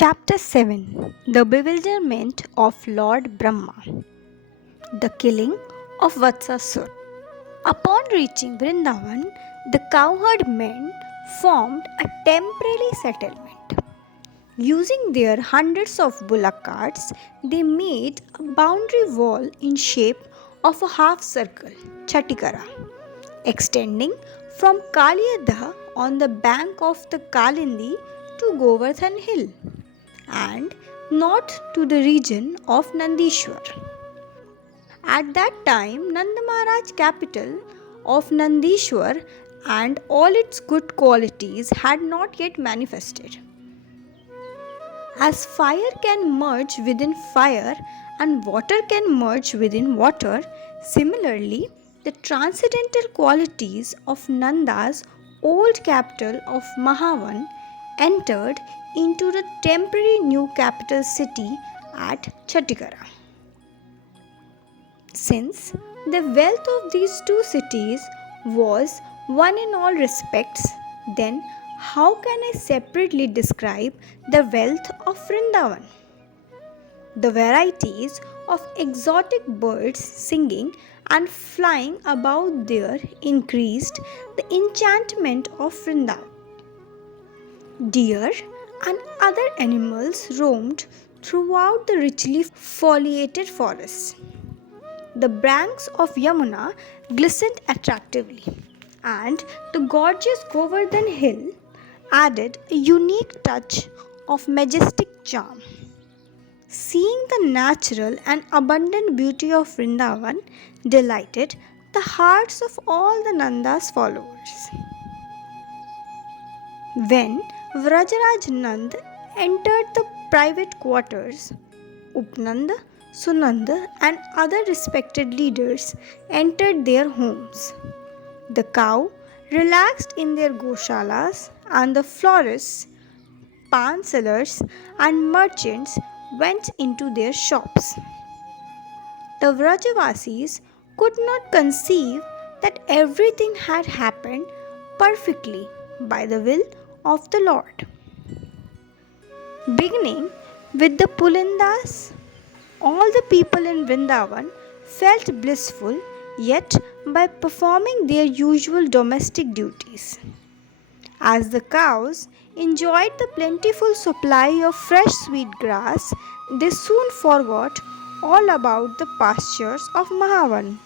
Chapter 7. The Bewilderment of Lord Brahma. The Killing of Vatsasur. Upon reaching Vrindavan, the cowherd men formed a temporary settlement. Using their hundreds of bullock carts, they made a boundary wall in shape of a half circle, Chatikara, extending from Kaliyadha on the bank of the Kalindi to Govardhan Hill and north to the region of Nandishwar. At that time, Nanda Maharaj capital of Nandishwar and all its good qualities had not yet manifested. As fire can merge within fire and water can merge within water, similarly, the transcendental qualities of Nanda's old capital of Mahavan entered into the temporary new capital city at Chatikara. Since the wealth of these two cities was one in all respects, then how can I separately describe the wealth of Vrindavan? The varieties of exotic birds singing and flying about there increased the enchantment of Vrindavan. Deer and other animals roamed throughout the richly foliated forests. The banks of Yamuna glistened attractively, and the gorgeous Govardhan Hill added a unique touch of majestic charm. Seeing the natural and abundant beauty of Vrindavan delighted the hearts of all the Nanda's followers. When Vrajaraj Nand entered the private quarters, Upnanda, Sunanda, and other respected leaders entered their homes. The cow relaxed in their goshalas, and the florists, pan sellers, and merchants went into their shops. The Vrajavasis could not conceive that everything had happened perfectly by the will of the Lord. Beginning with the Pulindas, all the people in Vrindavan felt blissful, yet by performing their usual domestic duties. As the cows enjoyed the plentiful supply of fresh sweet grass, they soon forgot all about the pastures of Mahavan.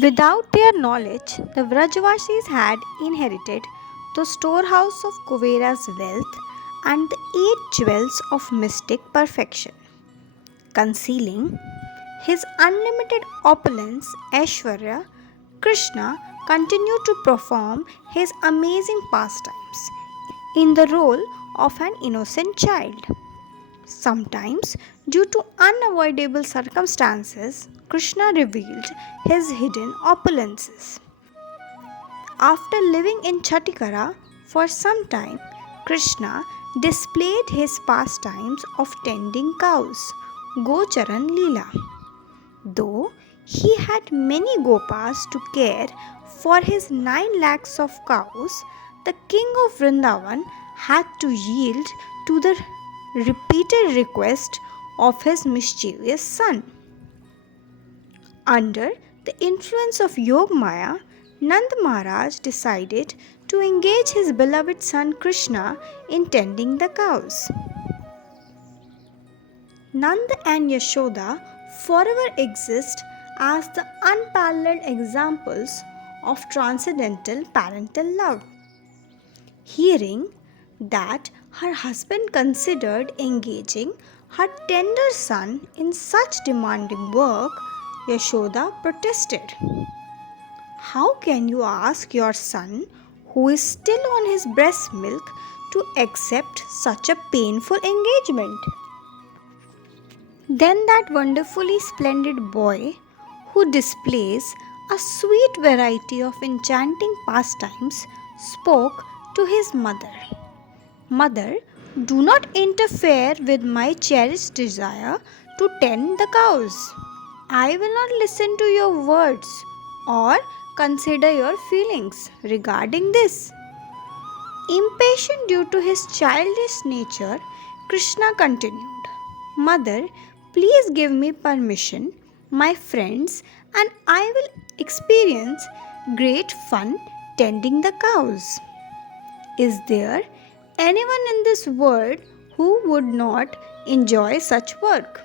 Without their knowledge, the Vrajavasis had inherited the storehouse of Kuvera's wealth and the eight jewels of mystic perfection. Concealing his unlimited opulence, Aishwarya, Krishna continued to perform his amazing pastimes in the role of an innocent child. Sometimes, due to unavoidable circumstances, Krishna revealed his hidden opulences. After living in Chatikara for some time, Krishna displayed his pastimes of tending cows, Gocharan Leela. Though he had many gopas to care for his 9 lakhs of cows, the king of Vrindavan had to yield to the repeated request of his mischievous son. Under the influence of Yogmaya, Nand Maharaj decided to engage his beloved son Krishna in tending the cows. Nanda and Yashoda forever exist as the unparalleled examples of transcendental parental love. Hearing that her husband considered engaging her tender son in such demanding work, Yashoda protested. How can you ask your son, who is still on his breast milk, to accept such a painful engagement? Then that wonderfully splendid boy, who displays a sweet variety of enchanting pastimes, spoke to his mother. Mother, do not interfere with my cherished desire to tend the cows. I will not listen to your words or consider your feelings regarding this. Impatient due to his childish nature, Krishna continued, Mother, please give me permission, my friends, and I will experience great fun tending the cows. Is there anyone in this world who would not enjoy such work?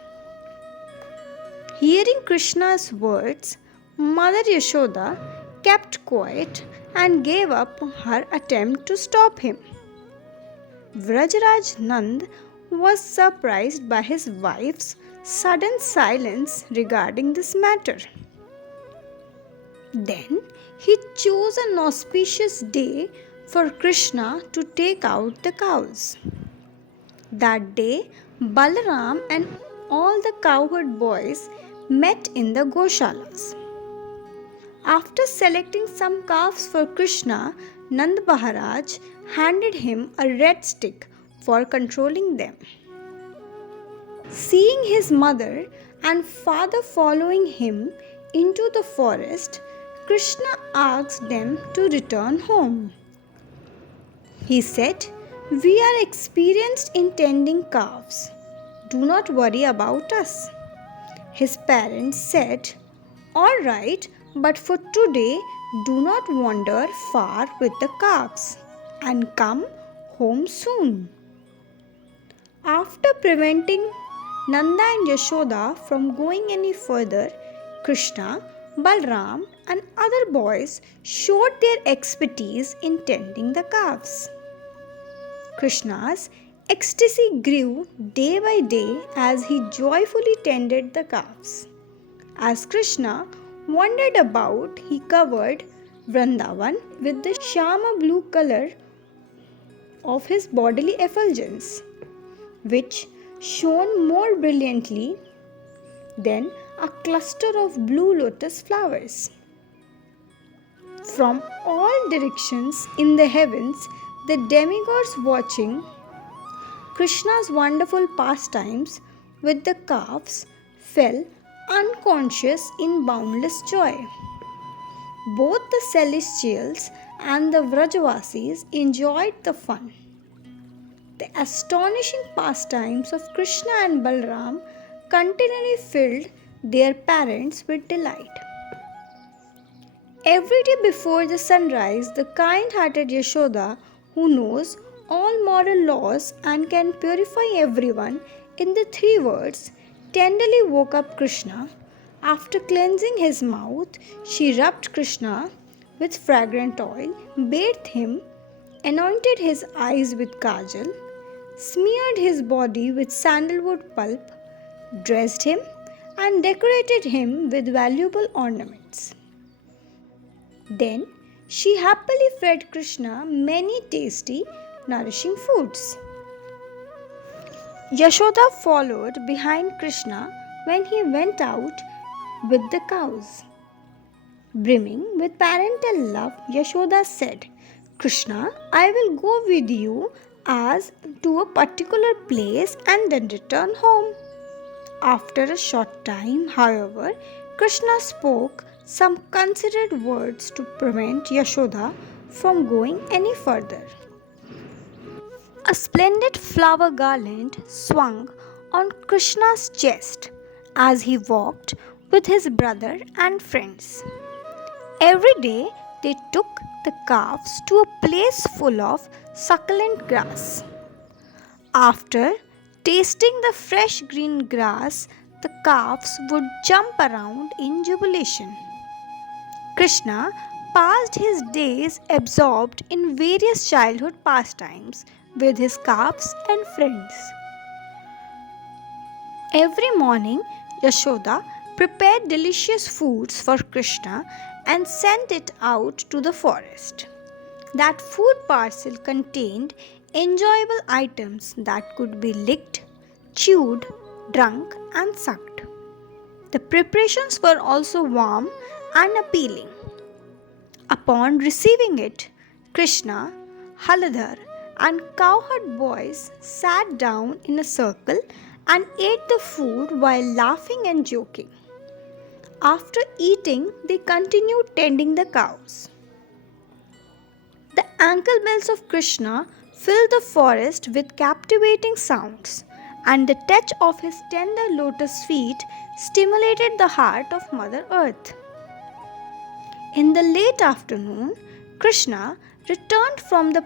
Hearing Krishna's words, Mother Yashoda kept quiet and gave up her attempt to stop him. Vrajraj Nand was surprised by his wife's sudden silence regarding this matter. Then he chose an auspicious day for Krishna to take out the cows. That day, Balaram and all the cowherd boys met in the Goshalas. After selecting some calves for Krishna, Nand Maharaj handed him a red stick for controlling them. Seeing his mother and father following him into the forest, Krishna asked them to return home. He said, We are experienced in tending calves. Do not worry about us. His parents said, All right, but for today, do not wander far with the calves and come home soon. After preventing Nanda and Yashoda from going any further, Krishna, Balram, and other boys showed their expertise in tending the calves. Krishna's ecstasy grew day by day as he joyfully tended the calves. As Krishna wandered about, he covered Vrindavan with the shama blue color of his bodily effulgence, which shone more brilliantly than a cluster of blue lotus flowers. From all directions in the heavens, the demigods watching Krishna's wonderful pastimes with the calves fell unconscious in boundless joy. Both the celestials and the Vrajavasis enjoyed the fun. The astonishing pastimes of Krishna and Balram continually filled their parents with delight. Every day before the sunrise, the kind-hearted Yashoda, who knows all moral laws and can purify everyone in the 3 words, tenderly woke up Krishna. After cleansing his mouth, she rubbed Krishna with fragrant oil, bathed him, anointed his eyes with kajal, smeared his body with sandalwood pulp, dressed him, and decorated him with valuable ornaments. Then she happily fed Krishna many tasty, nourishing foods. Yashoda followed behind Krishna when he went out with the cows. Brimming with parental love, Yashoda said, Krishna, I will go with you as to a particular place and then return home. After a short time, however, Krishna spoke some considered words to prevent Yashoda from going any further. A splendid flower garland swung on Krishna's chest as he walked with his brother and friends. Every day they took the calves to a place full of succulent grass. After tasting the fresh green grass, the calves would jump around in jubilation. Krishna passed his days absorbed in various childhood pastimes with his calves and friends. Every morning, Yashoda prepared delicious foods for Krishna and sent it out to the forest. That food parcel contained enjoyable items that could be licked, chewed, drunk, and sucked. The preparations were also warm and appealing. Upon receiving it, Krishna, Haladhar, and cowherd boys sat down in a circle and ate the food while laughing and joking. After eating, they continued tending the cows. The ankle bells of Krishna filled the forest with captivating sounds, and the touch of his tender lotus feet stimulated the heart of Mother Earth. In the late afternoon, Krishna returned from the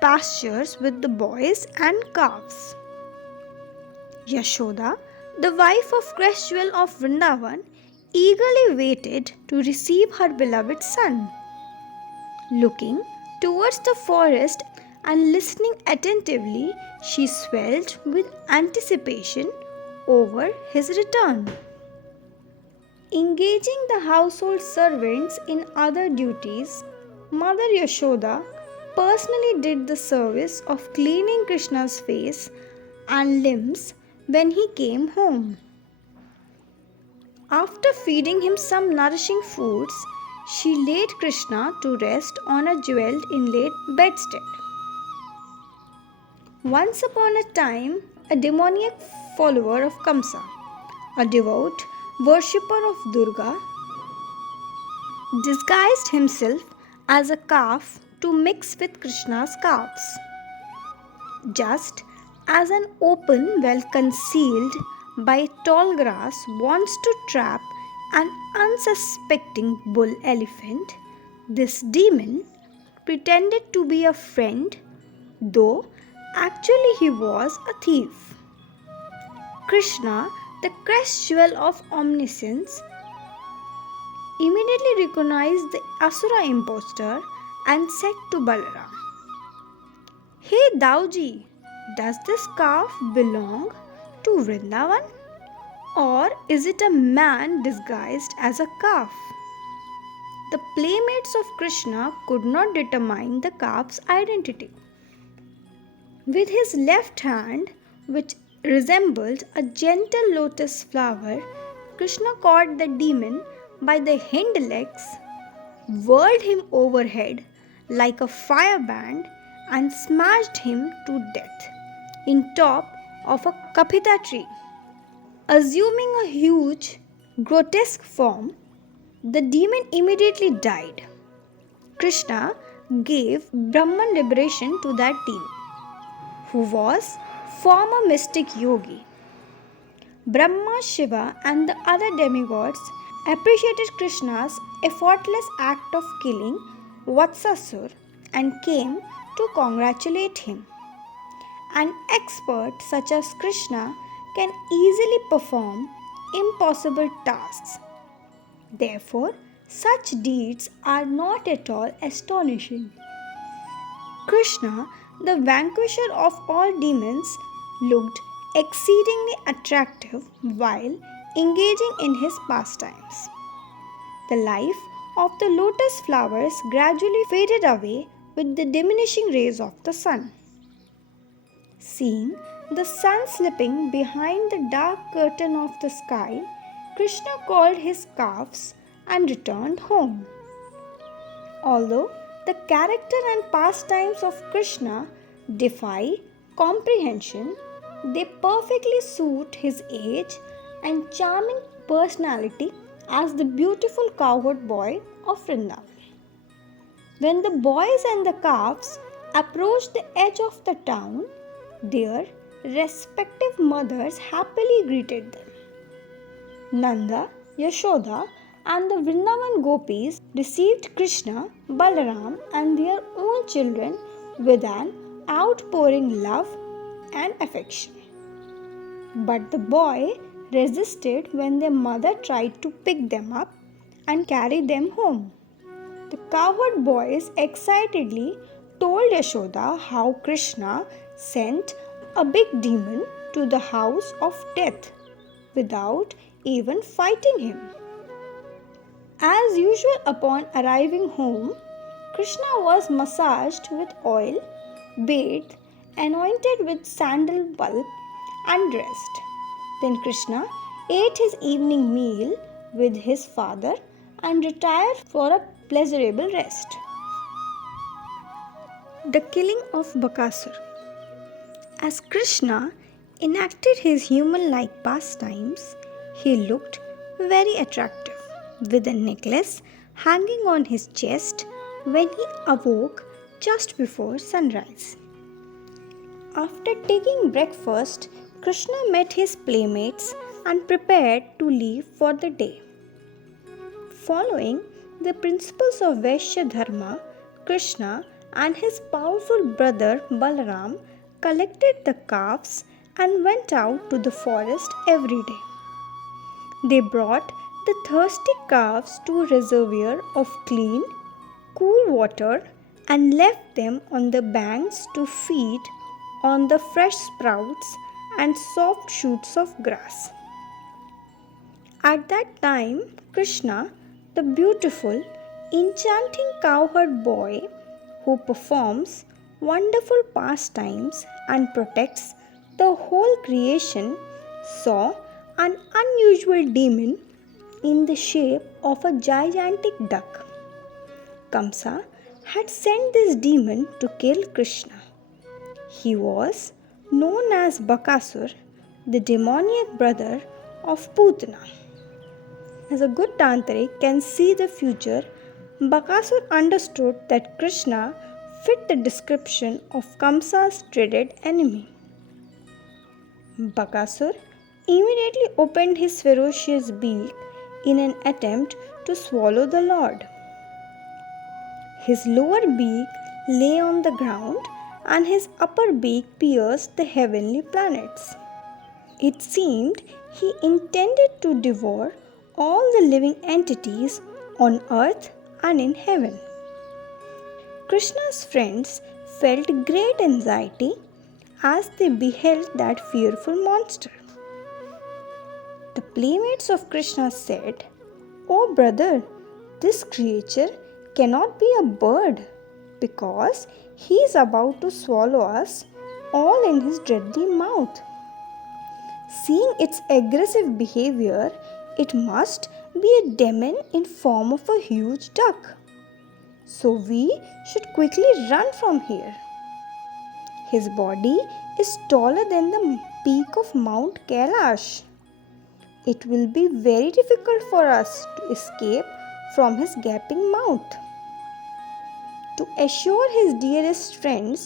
pastures with the boys and calves. Yashoda, the wife of Krishna of Vrindavan, eagerly waited to receive her beloved son. Looking towards the forest and listening attentively, she swelled with anticipation over his return. Engaging the household servants in other duties, Mother Yashoda personally did the service of cleaning Krishna's face and limbs when he came home. After feeding him some nourishing foods, she laid Krishna to rest on a jeweled inlaid bedstead. Once upon a time, a demoniac follower of Kamsa, a devout worshipper of Durga, disguised himself as a calf to mix with Krishna's calves. Just as an open well concealed by tall grass wants to trap an unsuspecting bull elephant, this demon pretended to be a friend, though actually he was a thief. Krishna, the crest jewel of omniscience, immediately recognized the Asura impostor and said to Balaram, "Hey Dauji, does this calf belong to Vrindavan? Or is it a man disguised as a calf?" The playmates of Krishna could not determine the calf's identity. With his left hand, which resembled a gentle lotus flower, Krishna caught the demon by the hind legs, whirled him overhead like a fireband, and smashed him to death in top of a kapita tree. Assuming a huge, grotesque form, the demon immediately died. Krishna gave Brahman liberation to that demon, who was former mystic yogi. Brahma, Shiva, and the other demigods appreciated Krishna's effortless act of killing Vatsasur and came to congratulate him. An expert such as Krishna can easily perform impossible tasks. Therefore, such deeds are not at all astonishing. Krishna, the vanquisher of all demons, looked exceedingly attractive while engaging in his pastimes. The life of the lotus flowers gradually faded away with the diminishing rays of the sun. Seeing the sun slipping behind the dark curtain of the sky, Krishna called his calves and returned home. Although the character and pastimes of Krishna defy comprehension, they perfectly suit his age and charming personality as the beautiful cowherd boy of Vrindavan. When the boys and the calves approached the edge of the town, their respective mothers happily greeted them. Nanda, Yashoda, and the Vrindavan gopis received Krishna, Balaram, and their own children with an outpouring love and affection. But the boy resisted when their mother tried to pick them up and carry them home. The cowherd boys excitedly told Yashoda how Krishna sent a big demon to the house of death without even fighting him. As usual, upon arriving home, Krishna was massaged with oil, bathed, anointed with sandal pulp, and dressed. Then Krishna ate his evening meal with his father and retired for a pleasurable rest. The killing of Bakasur. As Krishna enacted his human-like pastimes, he looked very attractive, with a necklace hanging on his chest when he awoke just before sunrise. After taking breakfast, Krishna met his playmates and prepared to leave for the day. Following the principles of Vaishya Dharma, Krishna and his powerful brother Balaram collected the calves and went out to the forest every day. They brought the thirsty calves to a reservoir of clean, cool water and left them on the banks to feed on the fresh sprouts and soft shoots of grass. At that time, Krishna, the beautiful, enchanting cowherd boy who performs wonderful pastimes and protects the whole creation, saw an unusual demon in the shape of a gigantic duck. Kamsa had sent this demon to kill Krishna. He was known as Bakasur, the demoniac brother of Putana. As a good tantric can see the future, Bakasur understood that Krishna fit the description of Kamsa's dreaded enemy. Bakasur immediately opened his ferocious beak in an attempt to swallow the Lord. His lower beak lay on the ground and his upper beak pierced the heavenly planets. It seemed he intended to devour all the living entities on earth and in heaven. Krishna's friends felt great anxiety as they beheld that fearful monster. The playmates of Krishna said, "Oh brother, this creature cannot be a bird because he is about to swallow us all in his deadly mouth. Seeing its aggressive behavior, it must be a demon in form of a huge duck. So we should quickly run from here. His body is taller than the peak of Mount Kailash. It will be very difficult for us to escape from his gaping mouth." To assure his dearest friends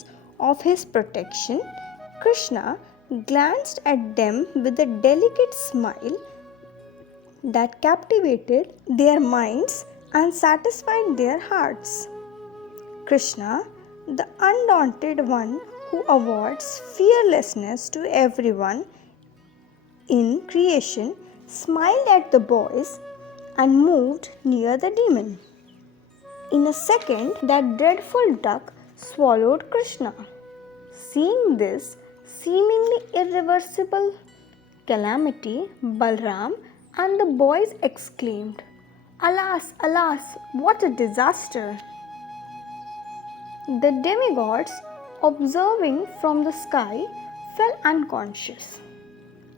of his protection, Krishna glanced at them with a delicate smile that captivated their minds and satisfied their hearts. Krishna, the undaunted one who awards fearlessness to everyone in creation, smiled at the boys and moved near the demon. In a second, that dreadful duck swallowed Krishna. Seeing this seemingly irreversible calamity, Balram and the boys exclaimed, "Alas, alas, what a disaster!" The demigods, observing from the sky, fell unconscious.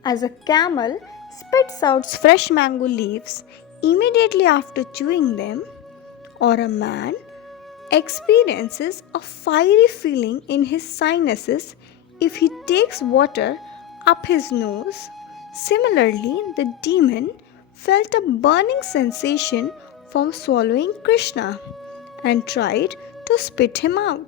As a camel spits out fresh mango leaves immediately after chewing them, or a man experiences a fiery feeling in his sinuses if he takes water up his nose, similarly, the demon felt a burning sensation from swallowing Krishna and tried to spit him out.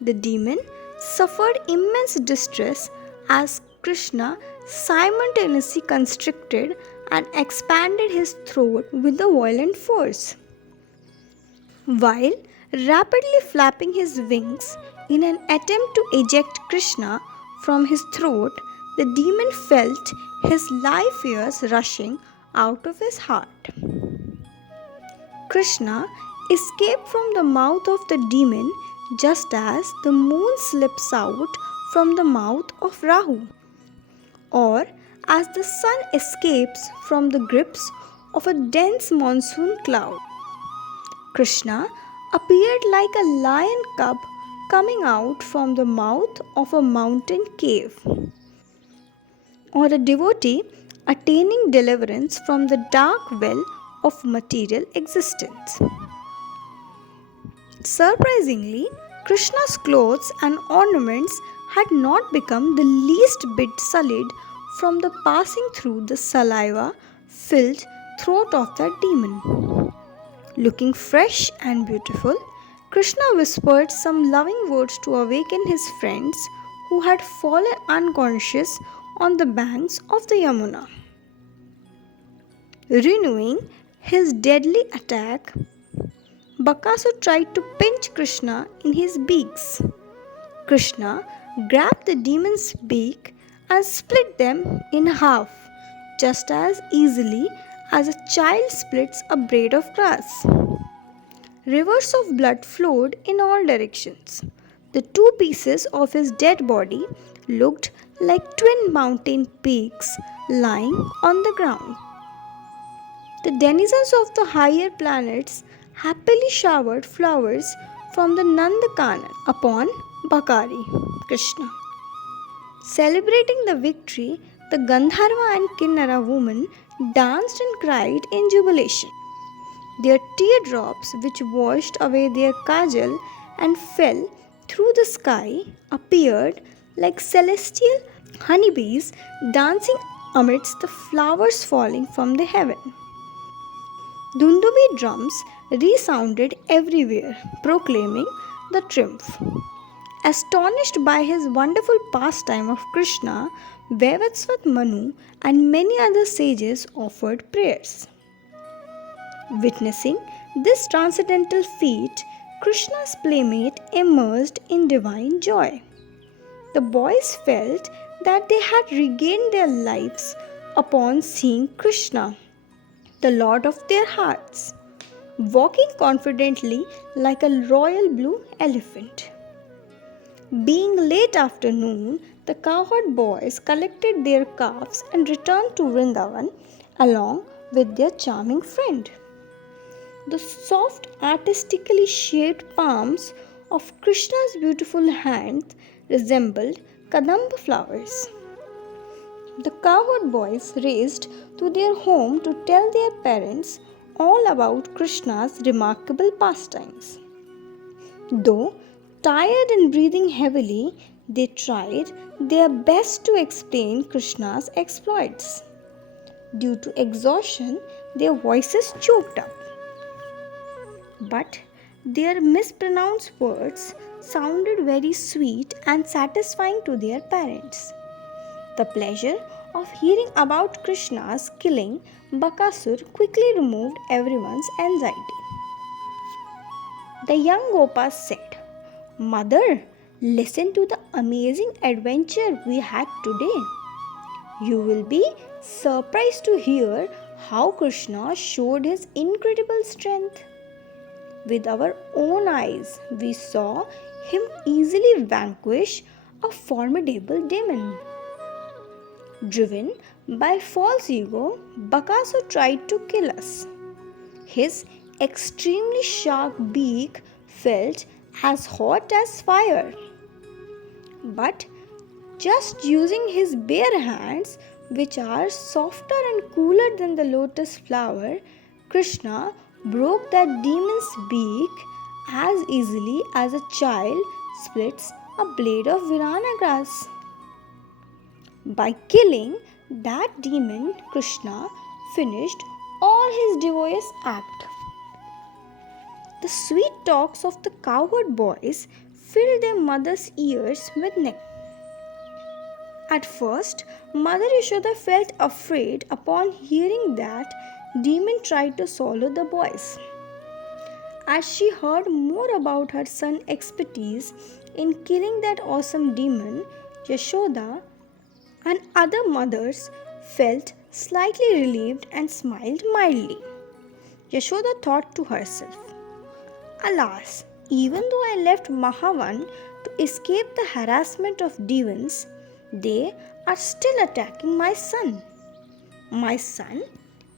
The demon suffered immense distress as Krishna simultaneously constricted and expanded his throat with a violent force. While rapidly flapping his wings in an attempt to eject Krishna from his throat, the demon felt his life years rushing out of his heart. Krishna escaped from the mouth of the demon just as the moon slips out from the mouth of Rahu, or as the sun escapes from the grips of a dense monsoon cloud. Krishna appeared like a lion cub coming out from the mouth of a mountain cave, or a devotee attaining deliverance from the dark well of material existence. Surprisingly, Krishna's clothes and ornaments had not become the least bit sullied from the passing through the saliva-filled throat of that demon. Looking fresh and beautiful, Krishna whispered some loving words to awaken his friends who had fallen unconscious on the banks of the Yamuna. Renewing his deadly attack, Bakasur tried to pinch Krishna in his beaks. Krishna grabbed the demon's beak and split them in half just as easily as a child splits a blade of grass. Rivers of blood flowed in all directions. The two pieces of his dead body looked like twin mountain peaks lying on the ground. The denizens of the higher planets happily showered flowers from the Nandakanan upon Bakari, Krishna. Celebrating the victory, the Gandharva and Kinnara women danced and cried in jubilation. Their teardrops, which washed away their kajal and fell through the sky, appeared like celestial honeybees dancing amidst the flowers falling from the heaven. Dundubi drums resounded everywhere, proclaiming the triumph. Astonished by his wonderful pastime of Krishna, Vaivatsvat Manu and many other sages offered prayers. Witnessing this transcendental feat, Krishna's playmate emerged in divine joy. The boys felt that they had regained their lives upon seeing Krishna, the Lord of their hearts, walking confidently like a royal blue elephant. Being late afternoon, the cowherd boys collected their calves and returned to Vrindavan along with their charming friend. The soft, artistically shaped palms of Krishna's beautiful hands resembled kadamba flowers. The cowherd boys raced to their home to tell their parents all about Krishna's remarkable pastimes. Though tired and breathing heavily, they tried their best to explain Krishna's exploits. Due to exhaustion, their voices choked up. But their mispronounced words sounded very sweet and satisfying to their parents. The pleasure of hearing about Krishna's killing Bakasur quickly removed everyone's anxiety. The young Gopas said, "Mother, listen to the amazing adventure we had today. You will be surprised to hear how Krishna showed his incredible strength. With our own eyes, we saw him easily vanquish a formidable demon. Driven by false ego, Bakasur tried to kill us. His extremely sharp beak felt as hot as fire. But just using his bare hands, which are softer and cooler than the lotus flower, Krishna broke that demon's beak as easily as a child splits a blade of virana grass. By killing that demon, Krishna finished all his devious act." The sweet talks of the cowherd boys filled their mother's ears with nectar. At first, Mother Yashoda felt afraid upon hearing that demon tried to swallow the boys. As she heard more about her son's expertise in killing that awesome demon, Yashoda and other mothers felt slightly relieved and smiled mildly. Yashoda thought to herself, "Alas, even though I left Mahavan to escape the harassment of demons, they are still attacking my son. My son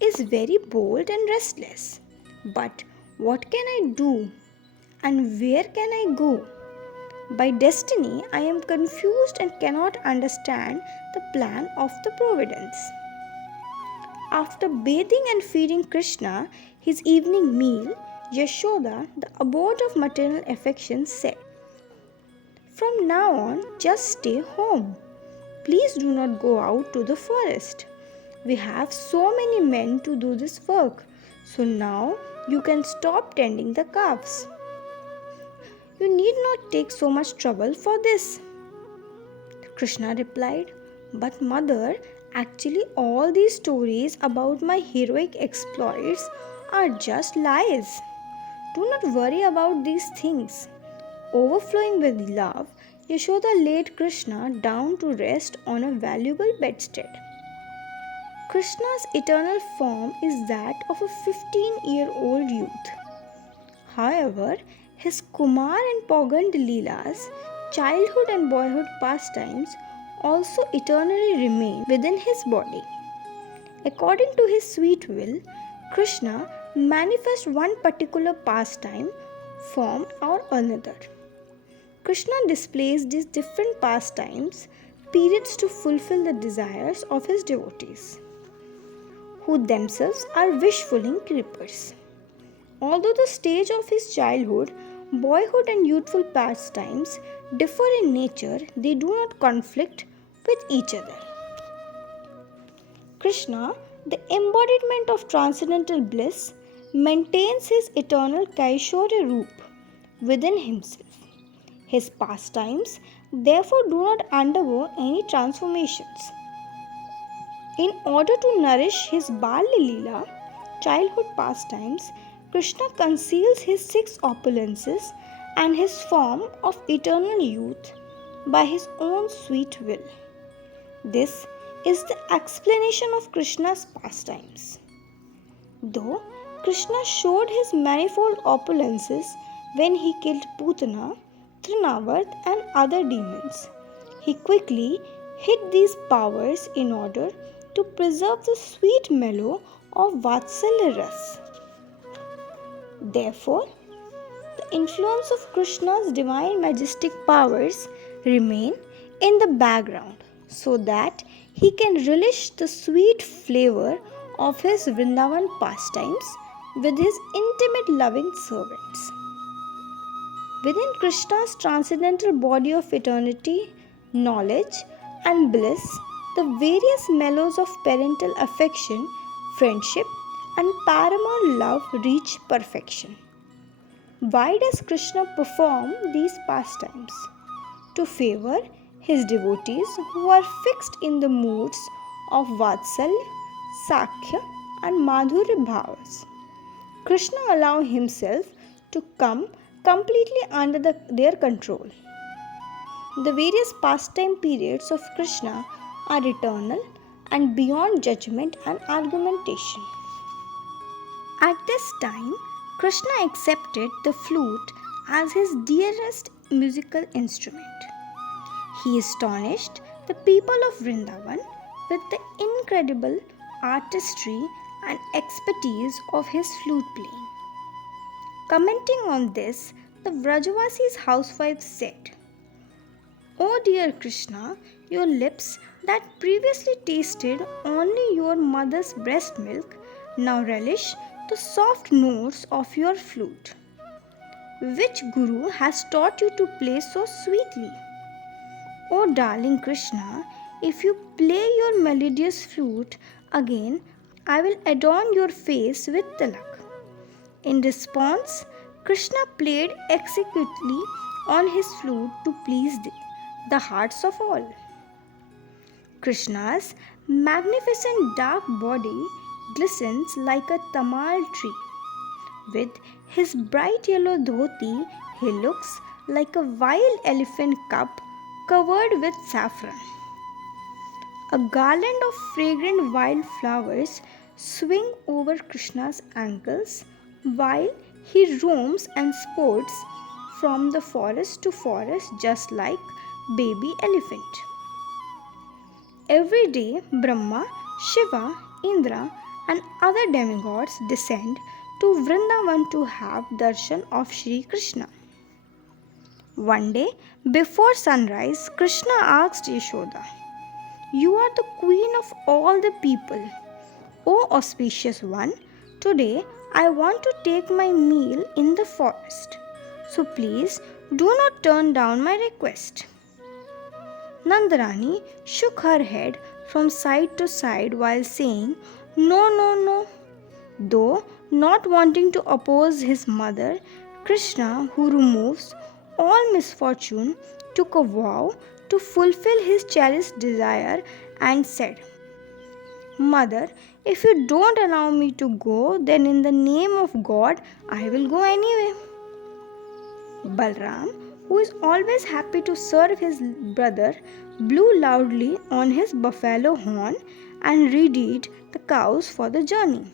is very bold and restless. But what can I do? And where can I go? By destiny, I am confused and cannot understand the plan of the providence." After bathing and feeding Krishna his evening meal, Yashoda, the abode of maternal affection, said, "From now on, just stay home. Please do not go out to the forest. We have so many men to do this work, so now you can stop tending the calves." You need not take so much trouble for this. Krishna replied, But mother, actually all these stories about my heroic exploits are just lies. Do not worry about these things. Overflowing with love, Yashoda laid Krishna down to rest on a valuable bedstead. Krishna's eternal form is that of a 15-year-old youth. However, his Kumar and Pogand Leelas, childhood and boyhood pastimes, also eternally remain within his body. According to his sweet will, Krishna manifests one particular pastime, form, or another. Krishna displays these different pastimes, periods to fulfill the desires of his devotees, who themselves are wish-fulfilling creatures. Although the stage of his childhood, boyhood, and youthful pastimes differ in nature, they do not conflict with each other. Krishna, the embodiment of transcendental bliss, maintains his eternal Kaishorya Roop within himself. His pastimes therefore do not undergo any transformations. In order to nourish his Balya Leela, childhood pastimes, Krishna conceals his six opulences and his form of eternal youth by his own sweet will. This is the explanation of Krishna's pastimes. Though Krishna showed his manifold opulences when he killed Putana, Trinavat, and other demons, he quickly hid these powers in order to preserve the sweet mellow of Vatsalya Ras. Therefore, the influence of Krishna's divine majestic powers remain in the background so that he can relish the sweet flavor of his Vrindavan pastimes with his intimate loving servants. Within Krishna's transcendental body of eternity, knowledge, and bliss, the various mellows of parental affection, friendship, and paramount love reach perfection. Why does Krishna perform these pastimes? To favor his devotees who are fixed in the moods of Vatsalya, Sakhya, and Madhurya Bhavas. Krishna allows himself to come completely under their control. The various pastime periods of Krishna are eternal and beyond judgment and argumentation. At this time, Krishna accepted the flute as his dearest musical instrument. He astonished the people of Vrindavan with the incredible artistry and expertise of his flute playing. Commenting on this, the Vrajavasi's housewife said, "O dear Krishna, your lips that previously tasted only your mother's breast milk now relish the soft notes of your flute. Which guru has taught you to play so sweetly? O darling Krishna, if you play your melodious flute again, I will adorn your face with tilak." In response, Krishna played exquisitely on his flute to please the hearts of all. Krishna's magnificent dark body glistens like a tamal tree. With his bright yellow dhoti, he looks like a wild elephant cub covered with saffron. A garland of fragrant wild flowers swing over Krishna's ankles while he roams and sports from the forest to forest just like baby elephant. Every day Brahma, Shiva, Indra and other demigods descend to Vrindavan to have darshan of Shri Krishna. One day before sunrise, Krishna asked Yashoda, "You are the queen of all the people. O auspicious one, today I want to take my meal in the forest. So please do not turn down my request." Nandarani shook her head from side to side while saying, "No, no, no." Though not wanting to oppose his mother, Krishna, who removes all misfortune, took a vow to fulfill his cherished desire and said, Mother, if you don't allow me to go, then in the name of God, I will go anyway. Balram, who is always happy to serve his brother, blew loudly on his buffalo horn and readied the cows for the journey.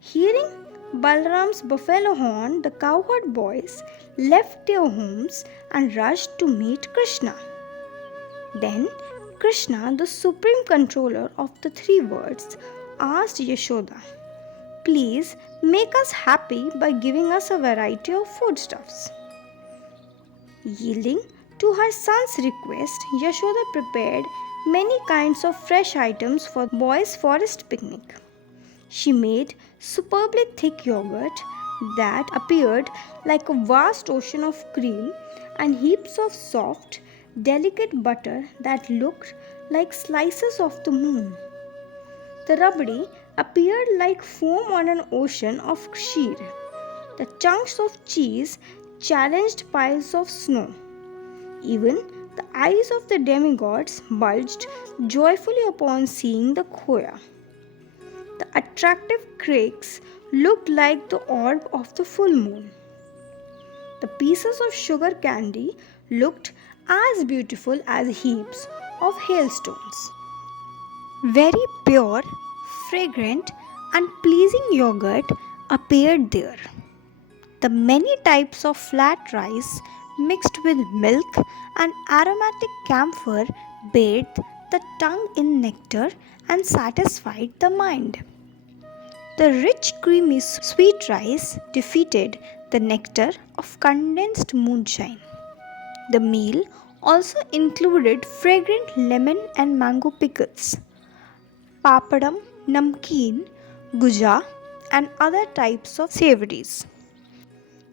Hearing Balram's buffalo horn, the cowherd boys left their homes and rushed to meet Krishna. Then Krishna, the supreme controller of the three worlds, asked Yashoda, Please make us happy by giving us a variety of foodstuffs. Yielding to her son's request, Yashoda prepared many kinds of fresh items for the boys' forest picnic. She made superbly thick yogurt that appeared like a vast ocean of cream and heaps of soft, delicate butter that looked like slices of the moon. The rabdi appeared like foam on an ocean of sheer. The chunks of cheese challenged piles of snow. Even the eyes of the demigods bulged joyfully upon seeing the khoya. The attractive cakes looked like the orb of the full moon. The pieces of sugar candy looked as beautiful as heaps of hailstones. Very pure, fragrant, and pleasing yogurt appeared there. The many types of flat rice mixed with milk and aromatic camphor bathed the tongue in nectar and satisfied the mind. The rich, creamy sweet rice defeated the nectar of condensed moonshine. The meal also included fragrant lemon and mango pickles, papadam, namkeen, guja, and other types of savories.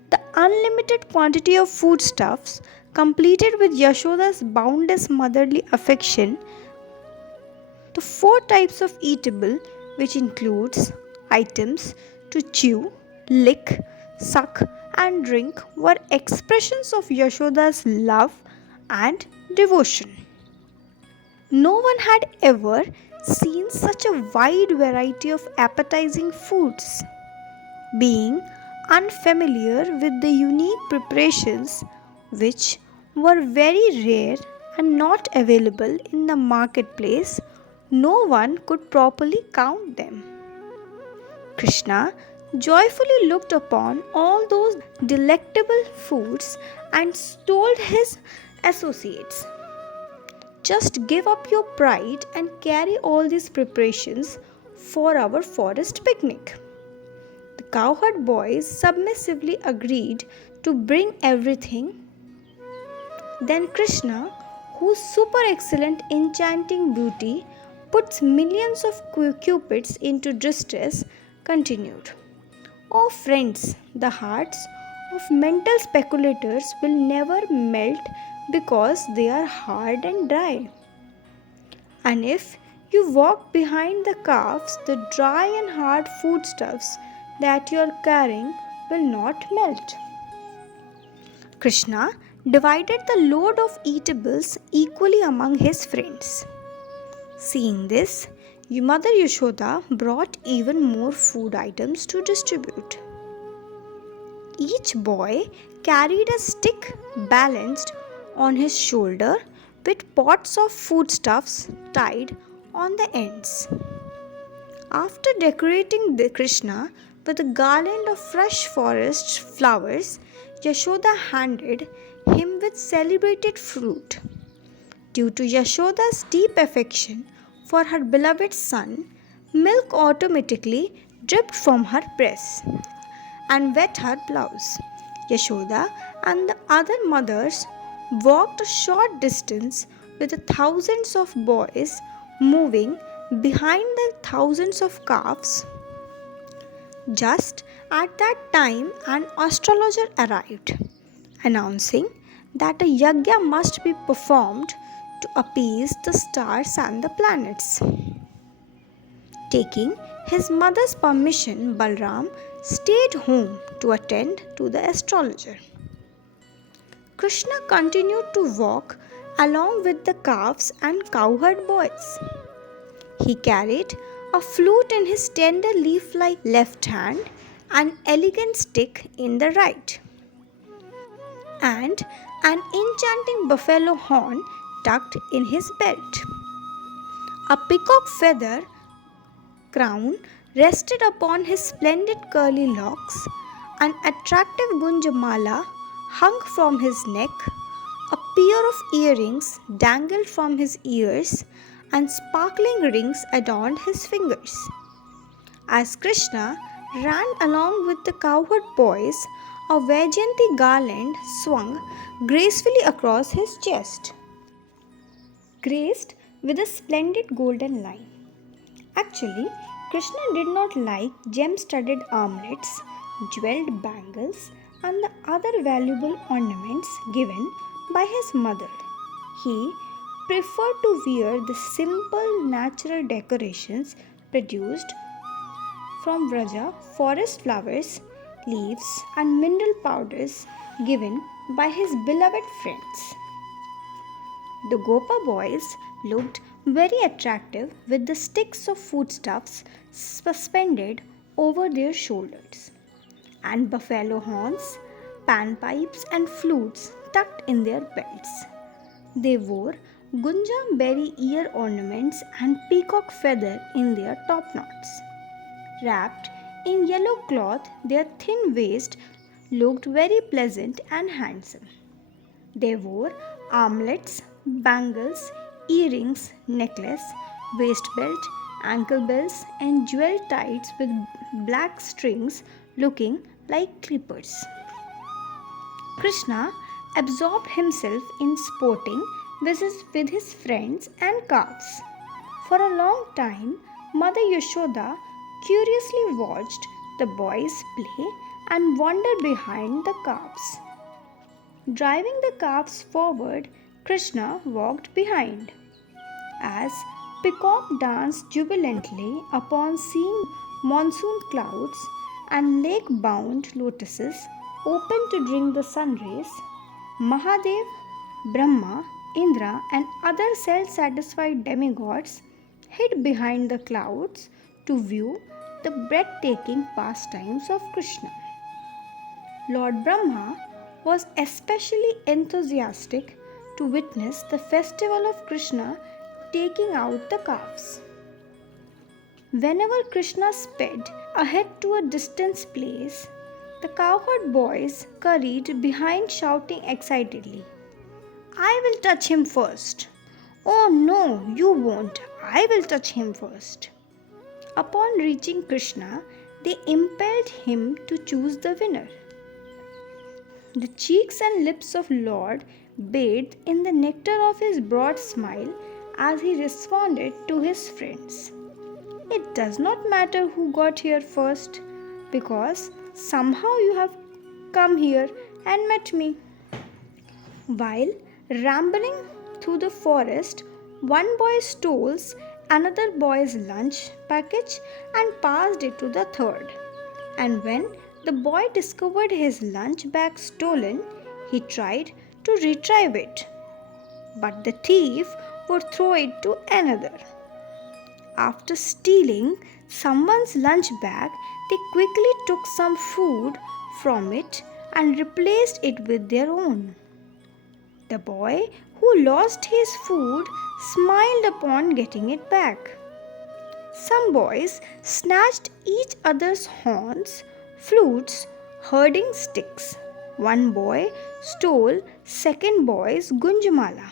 The unlimited quantity of foodstuffs, completed with Yashoda's boundless motherly affection, the four types of eatable, which includes items to chew, lick, suck, and drink, were expressions of Yashoda's love and devotion. No one had ever seen such a wide variety of appetizing foods. Being unfamiliar with the unique preparations, which were very rare and not available in the marketplace, no one could properly count them. Krishna joyfully looked upon all those delectable foods and told his associates, Just give up your pride and carry all these preparations for our forest picnic. The cowherd boys submissively agreed to bring everything. Then Krishna, whose super excellent enchanting beauty puts millions of cupids into distress, continued. Oh friends, the hearts of mental speculators will never melt because they are hard and dry. And if you walk behind the calves, the dry and hard foodstuffs that you are carrying will not melt. Krishna divided the load of eatables equally among his friends. Seeing this, Mother Yashoda brought even more food items to distribute. Each boy carried a stick balanced on his shoulder with pots of foodstuffs tied on the ends. After decorating the Krishna with a garland of fresh forest flowers, Yashoda handed him with celebrated fruit. Due to Yashoda's deep affection for her beloved son, milk automatically dripped from her breast and wet her blouse. Yashoda and the other mothers walked a short distance with the thousands of boys moving behind the thousands of calves. Just at that time, an astrologer arrived, announcing that a yagya must be performed to appease the stars and the planets. Taking his mother's permission, Balram stayed home to attend to the astrologer. Krishna continued to walk along with the calves and cowherd boys. He carried a flute in his tender leaf like left hand, an elegant stick in the right, and an enchanting buffalo horn tucked in his belt. A peacock feather crown rested upon his splendid curly locks, an attractive gunjamala hung from his neck, a pair of earrings dangled from his ears, and sparkling rings adorned his fingers. As Krishna ran along with the cowherd boys, a Vaijayanti garland swung gracefully across his chest, graced with a splendid golden line. Actually, Krishna did not like gem-studded armlets, jeweled bangles, and the other valuable ornaments given by his mother. He preferred to wear the simple natural decorations produced from Vraja forest flowers, leaves, and mineral powders given by his beloved friends. The Gopa boys looked very attractive with the sticks of foodstuffs suspended over their shoulders, and buffalo horns, panpipes, and flutes tucked in their belts. They wore gunja berry ear ornaments and peacock feather in their top knots. Wrapped in yellow cloth, their thin waist looked very pleasant and handsome. They wore armlets, bangles, earrings, necklace, waist belt, ankle belts, and jewel tights with black strings looking like clippers. Krishna absorbed himself in sporting with his friends and calves. For a long time, Mother Yashoda curiously watched the boys play and wandered behind the calves. Driving the calves forward, Krishna walked behind. As peacock danced jubilantly upon seeing monsoon clouds and lake-bound lotuses open to drink the sun rays, Mahadev, Brahma, Indra, and other self-satisfied demigods hid behind the clouds to view the breathtaking pastimes of Krishna. Lord Brahma was especially enthusiastic to witness the festival of Krishna taking out the calves. Whenever Krishna sped ahead to a distant place, the cowherd boys scurried behind shouting excitedly, "I will touch him first!" "Oh no, you won't! I will touch him first!" Upon reaching Krishna, they impelled him to choose the winner. The cheeks and lips of Lord bathed in the nectar of his broad smile as he responded to his friends. "It does not matter who got here first, because somehow you have come here and met me." While rambling through the forest, one boy stole another boy's lunch package and passed it to the third. And when the boy discovered his lunch bag stolen, he tried to retrieve it. But the thief would throw it to another. After stealing someone's lunch bag, they quickly took some food from it and replaced it with their own. The boy who lost his food smiled upon getting it back. Some boys snatched each other's horns, flutes, herding sticks. One boy stole second boy's gunjamala,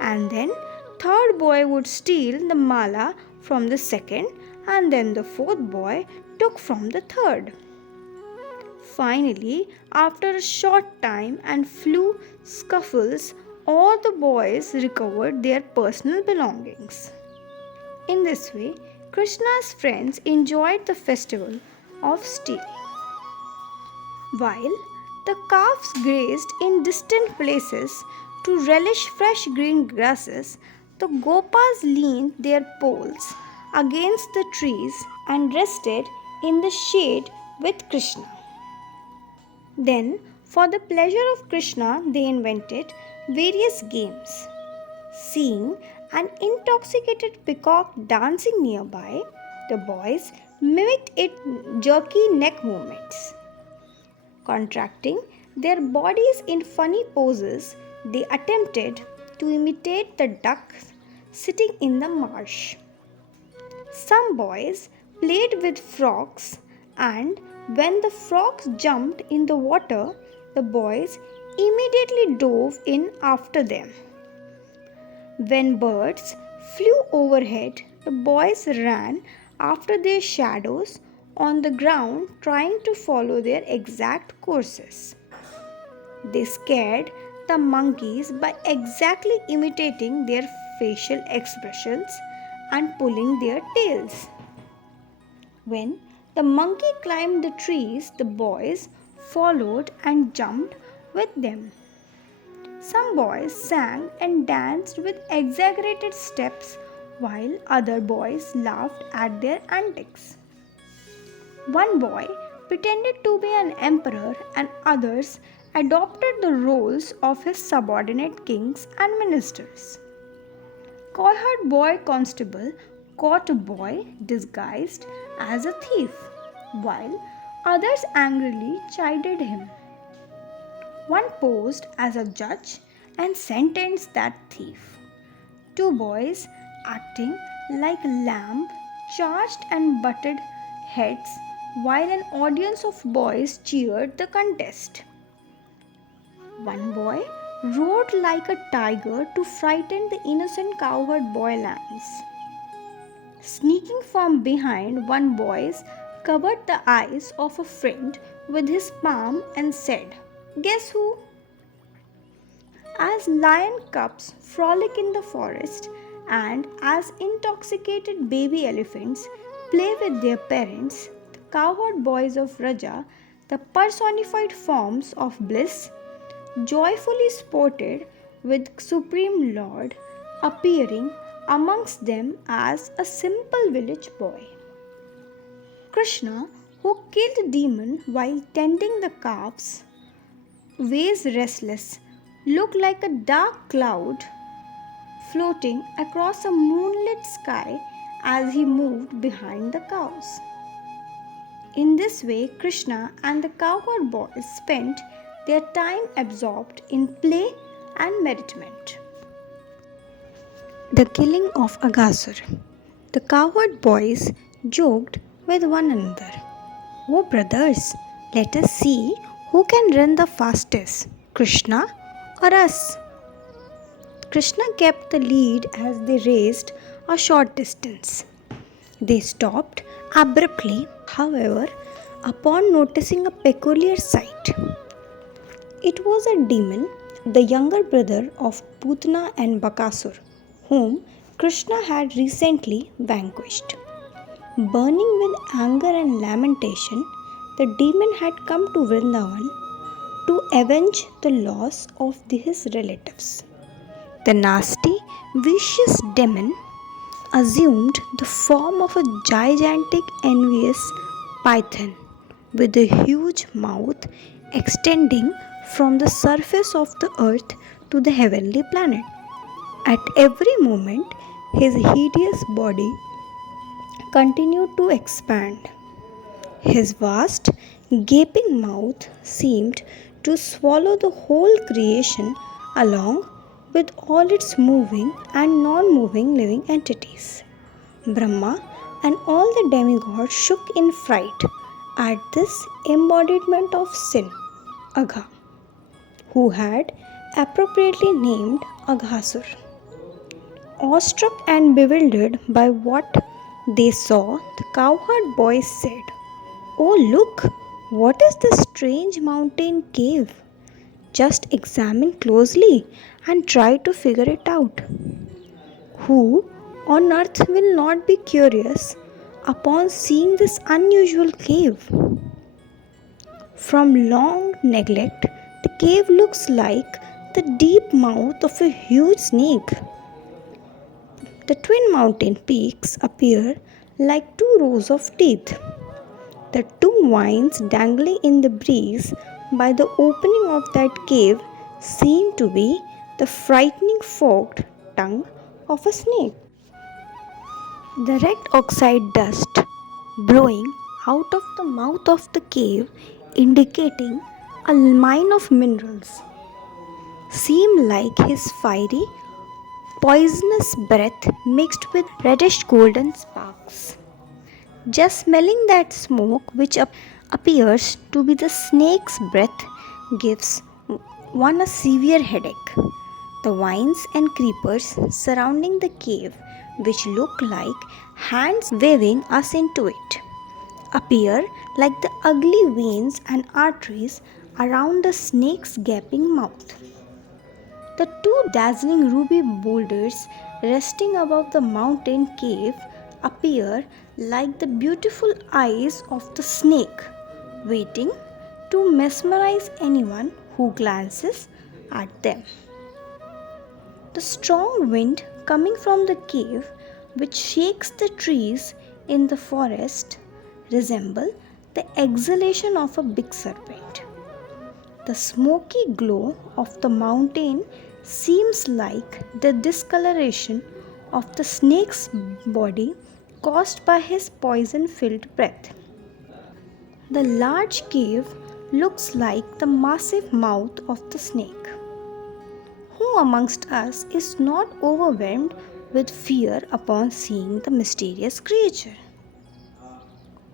and then third boy would steal the mala from the second, and then the fourth boy took from the third. Finally, after a short time and few scuffles, all the boys recovered their personal belongings. In this way, Krishna's friends enjoyed the festival of stealing. While the calves grazed in distant places to relish fresh green grasses, the Gopas leaned their poles against the trees and rested in the shade with Krishna. Then For the pleasure of Krishna, they invented various games. Seeing an intoxicated peacock dancing nearby, the boys mimicked its jerky neck movements. Contracting their bodies in funny poses, they attempted to imitate the ducks sitting in the marsh. Some boys played with frogs, and when the frogs jumped in the water, the boys immediately dove in after them. When birds flew overhead, the boys ran after their shadows on the ground trying to follow their exact courses. They scared the monkeys by exactly imitating their facial expressions and pulling their tails. When the monkey climbed the trees, the boys followed and jumped with them. Some boys sang and danced with exaggerated steps while other boys laughed at their antics. One boy pretended to be an emperor and others adopted the roles of his subordinate kings and ministers. Cowherd boy constable caught a boy disguised as a thief, while others angrily chided him. One posed as a judge and sentenced that thief. Two boys, acting like lamb, charged and butted heads while an audience of boys cheered the contest. One boy roared like a tiger to frighten the innocent cowherd boy lambs. Sneaking from behind, one boy covered the eyes of a friend with his palm and said, "Guess who?" As lion cubs frolic in the forest and as intoxicated baby elephants play with their parents, the cowherd boys of Raja, the personified forms of bliss, joyfully sported with Supreme Lord, appearing amongst them as a simple village boy. Krishna, who killed demon while tending the calves, ways restless, looked like a dark cloud floating across a moonlit sky as he moved behind the cows. In this way, Krishna and the cowherd boys spent their time absorbed in play and merriment. The killing of Aghasur. The cowherd boys joked with one another. "Oh brothers, let us see who can run the fastest, Krishna or us?" Krishna kept the lead as they raced a short distance. They stopped abruptly, however, upon noticing a peculiar sight. It was a demon, the younger brother of Putana and Bakasur, whom Krishna had recently vanquished. Burning with anger and lamentation, the demon had come to Vrindavan to avenge the loss of his relatives. The nasty, vicious demon assumed the form of a gigantic, envious python with a huge mouth extending from the surface of the earth to the heavenly planet. At every moment, his hideous body continued to expand. His vast, gaping mouth seemed to swallow the whole creation along with all its moving and non moving living entities. Brahma and all the demigods shook in fright at this embodiment of sin, Agha, who had appropriately named Aghasur. Awestruck and bewildered by what they saw, the cowherd boys said, "Oh, look, what is this strange mountain cave? Just examine closely and try to figure it out. Who on earth will not be curious upon seeing this unusual cave? From long neglect, the cave looks like the deep mouth of a huge snake. The twin mountain peaks appear like two rows of teeth. The two vines dangling in the breeze by the opening of that cave seemed to be the frightening forked tongue of a snake. The red oxide dust blowing out of the mouth of the cave, indicating a mine of minerals, seemed like his fiery, poisonous breath mixed with reddish golden sparks. Just smelling that smoke, which appears to be the snake's breath, gives one a severe headache. The vines and creepers surrounding the cave, which look like hands waving us into it, appear like the ugly veins and arteries around the snake's gaping mouth. The two dazzling ruby boulders resting above the mountain cave appear like the beautiful eyes of the snake, waiting to mesmerize anyone who glances at them. The strong wind coming from the cave, which shakes the trees in the forest, resemble the exhalation of a big serpent. The smoky glow of the mountain seems like the discoloration of the snake's body caused by his poison-filled breath. The large cave looks like the massive mouth of the snake. Who amongst us is not overwhelmed with fear upon seeing the mysterious creature?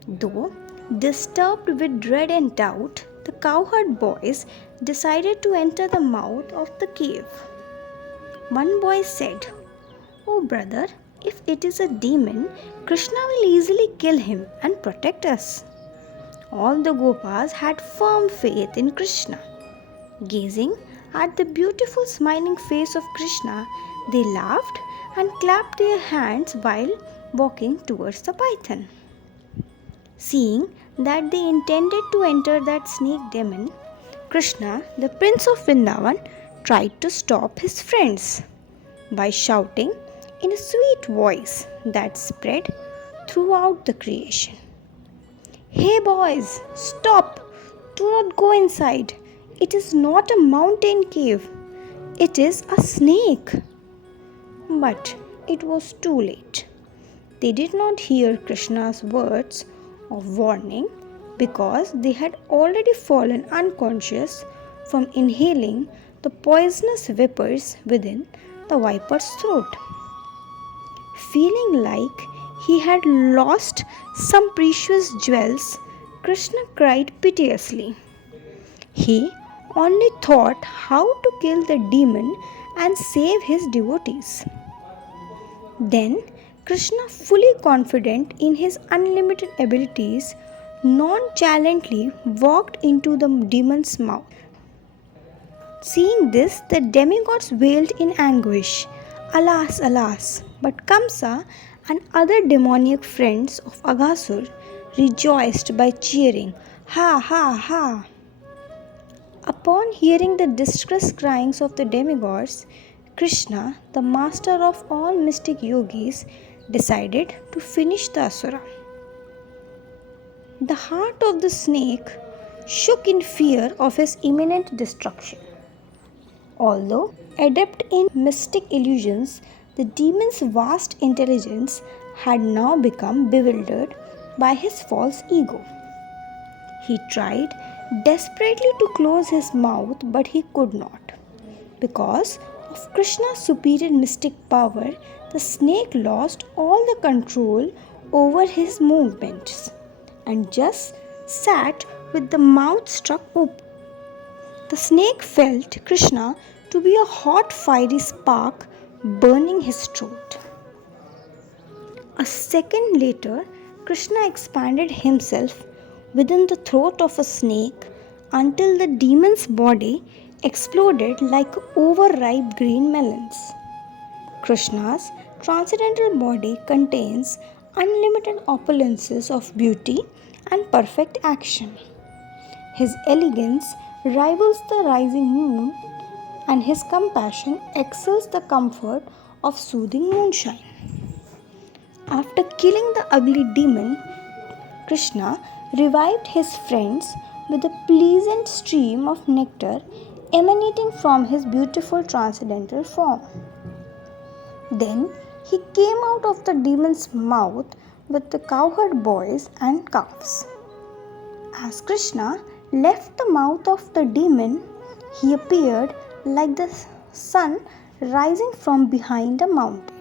Though disturbed with dread and doubt, the cowherd boys decided to enter the mouth of the cave. One boy said, "Oh brother, if it is a demon, Krishna will easily kill him and protect us." All the Gopas had firm faith in Krishna. Gazing at the beautiful smiling face of Krishna, they laughed and clapped their hands while walking towards the python. Seeing that they intended to enter that snake demon, Krishna, the prince of Vrindavan, tried to stop his friends by shouting in a sweet voice that spread throughout the creation, "Hey boys, stop! Do not go inside. It is not a mountain cave. It is a snake." But it was too late. They did not hear Krishna's words of warning because they had already fallen unconscious from inhaling the poisonous vapors within the viper's throat. Feeling like he had lost some precious jewels, Krishna cried piteously. He only thought how to kill the demon and save his devotees. Then Krishna, fully confident in his unlimited abilities, nonchalantly walked into the demon's mouth. Seeing this, the demigods wailed in anguish, "Alas, alas!" But Kamsa and other demoniac friends of Aghasur rejoiced by cheering, "Ha, ha, ha!" Upon hearing the distress cryings of the demigods, Krishna, the master of all mystic yogis, decided to finish the asura. The heart of the snake shook in fear of his imminent destruction. Although adept in mystic illusions, the demon's vast intelligence had now become bewildered by his false ego. He tried desperately to close his mouth, but he could not. Because of Krishna's superior mystic power, the snake lost all the control over his movements and just sat with the mouth struck open. The snake felt Krishna to be a hot fiery spark burning his throat. A second later, Krishna expanded himself within the throat of a snake until the demon's body exploded like overripe green melons. Krishna's transcendental body contains unlimited opulences of beauty and perfect action. His elegance rivals the rising moon, and his compassion excels the comfort of soothing moonshine. After killing the ugly demon, Krishna revived his friends with a pleasant stream of nectar emanating from his beautiful transcendental form. Then he came out of the demon's mouth with the cowherd boys and calves. As Krishna left the mouth of the demon, he appeared like the sun rising from behind a mountain.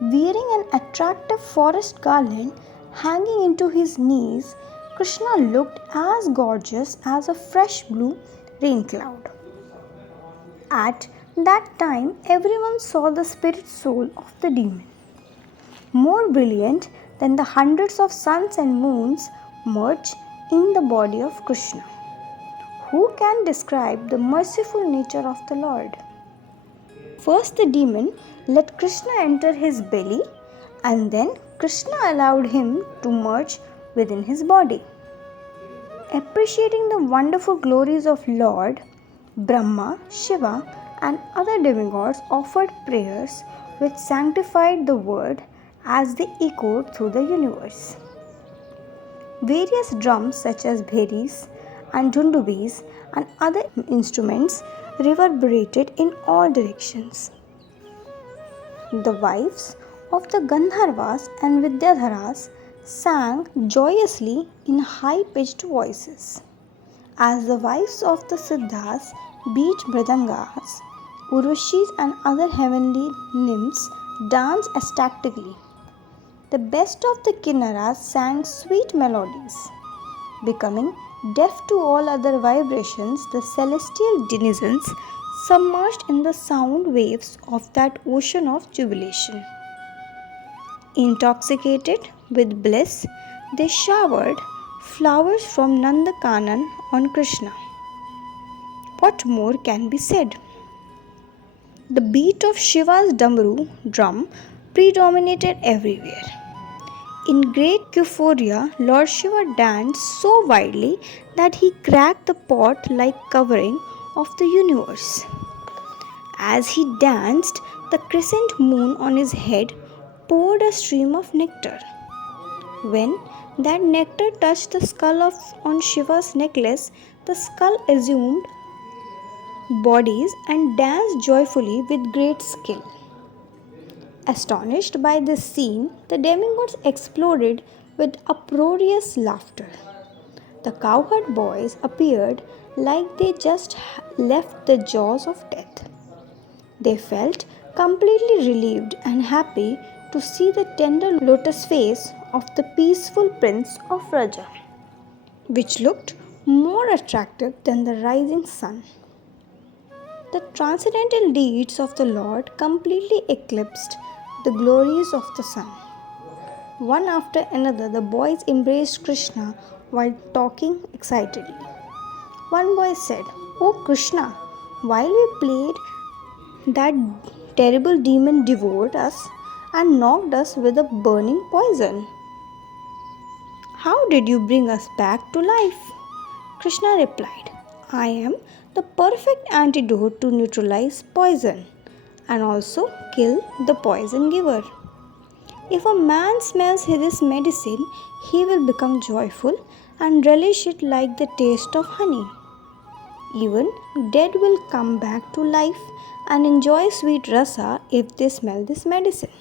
Wearing an attractive forest garland hanging into his knees, Krishna looked as gorgeous as a fresh blue rain cloud. At that time, everyone saw the spirit soul of the demon, more brilliant than the hundreds of suns and moons, merge in the body of Krishna. Who can describe the merciful nature of the Lord? First, the demon let Krishna enter his belly, and then Krishna allowed him to merge within his body. Appreciating the wonderful glories of Lord, Brahma, Shiva, and other demigods offered prayers which sanctified the word as they echoed through the universe. Various drums such as bheris and dundubis and other instruments reverberated in all directions. The wives of the Gandharvas and Vidyadharas sang joyously in high-pitched voices. As the wives of the Siddhas beat mridangas, Urvashis and other heavenly nymphs danced ecstatically. The best of the Kinnaras sang sweet melodies. Becoming deaf to all other vibrations, the celestial denizens submerged in the sound waves of that ocean of jubilation. Intoxicated with bliss, they showered flowers from Nandakanan on Krishna. What more can be said? The beat of Shiva's Damru drum predominated everywhere. In great euphoria, Lord Shiva danced so wildly that he cracked the pot-like covering of the universe. As he danced, the crescent moon on his head poured a stream of nectar. When that nectar touched the skull on Shiva's necklace, the skull assumed bodies and danced joyfully with great skill. Astonished by this scene, the demigods exploded with uproarious laughter. The cowherd boys appeared like they just left the jaws of death. They felt completely relieved and happy to see the tender lotus face of the peaceful prince of Raja, which looked more attractive than the rising sun. The transcendental deeds of the Lord completely eclipsed the glories of the sun. One after another, the boys embraced Krishna while talking excitedly. One boy said, "Oh Krishna, while we played, that terrible demon devoured us and knocked us with a burning poison. How did you bring us back to life?" Krishna replied, "I am the perfect antidote to neutralize poison and also kill the poison giver. If a man smells this medicine, he will become joyful and relish it like the taste of honey. Even dead will come back to life and enjoy sweet rasa if they smell this medicine."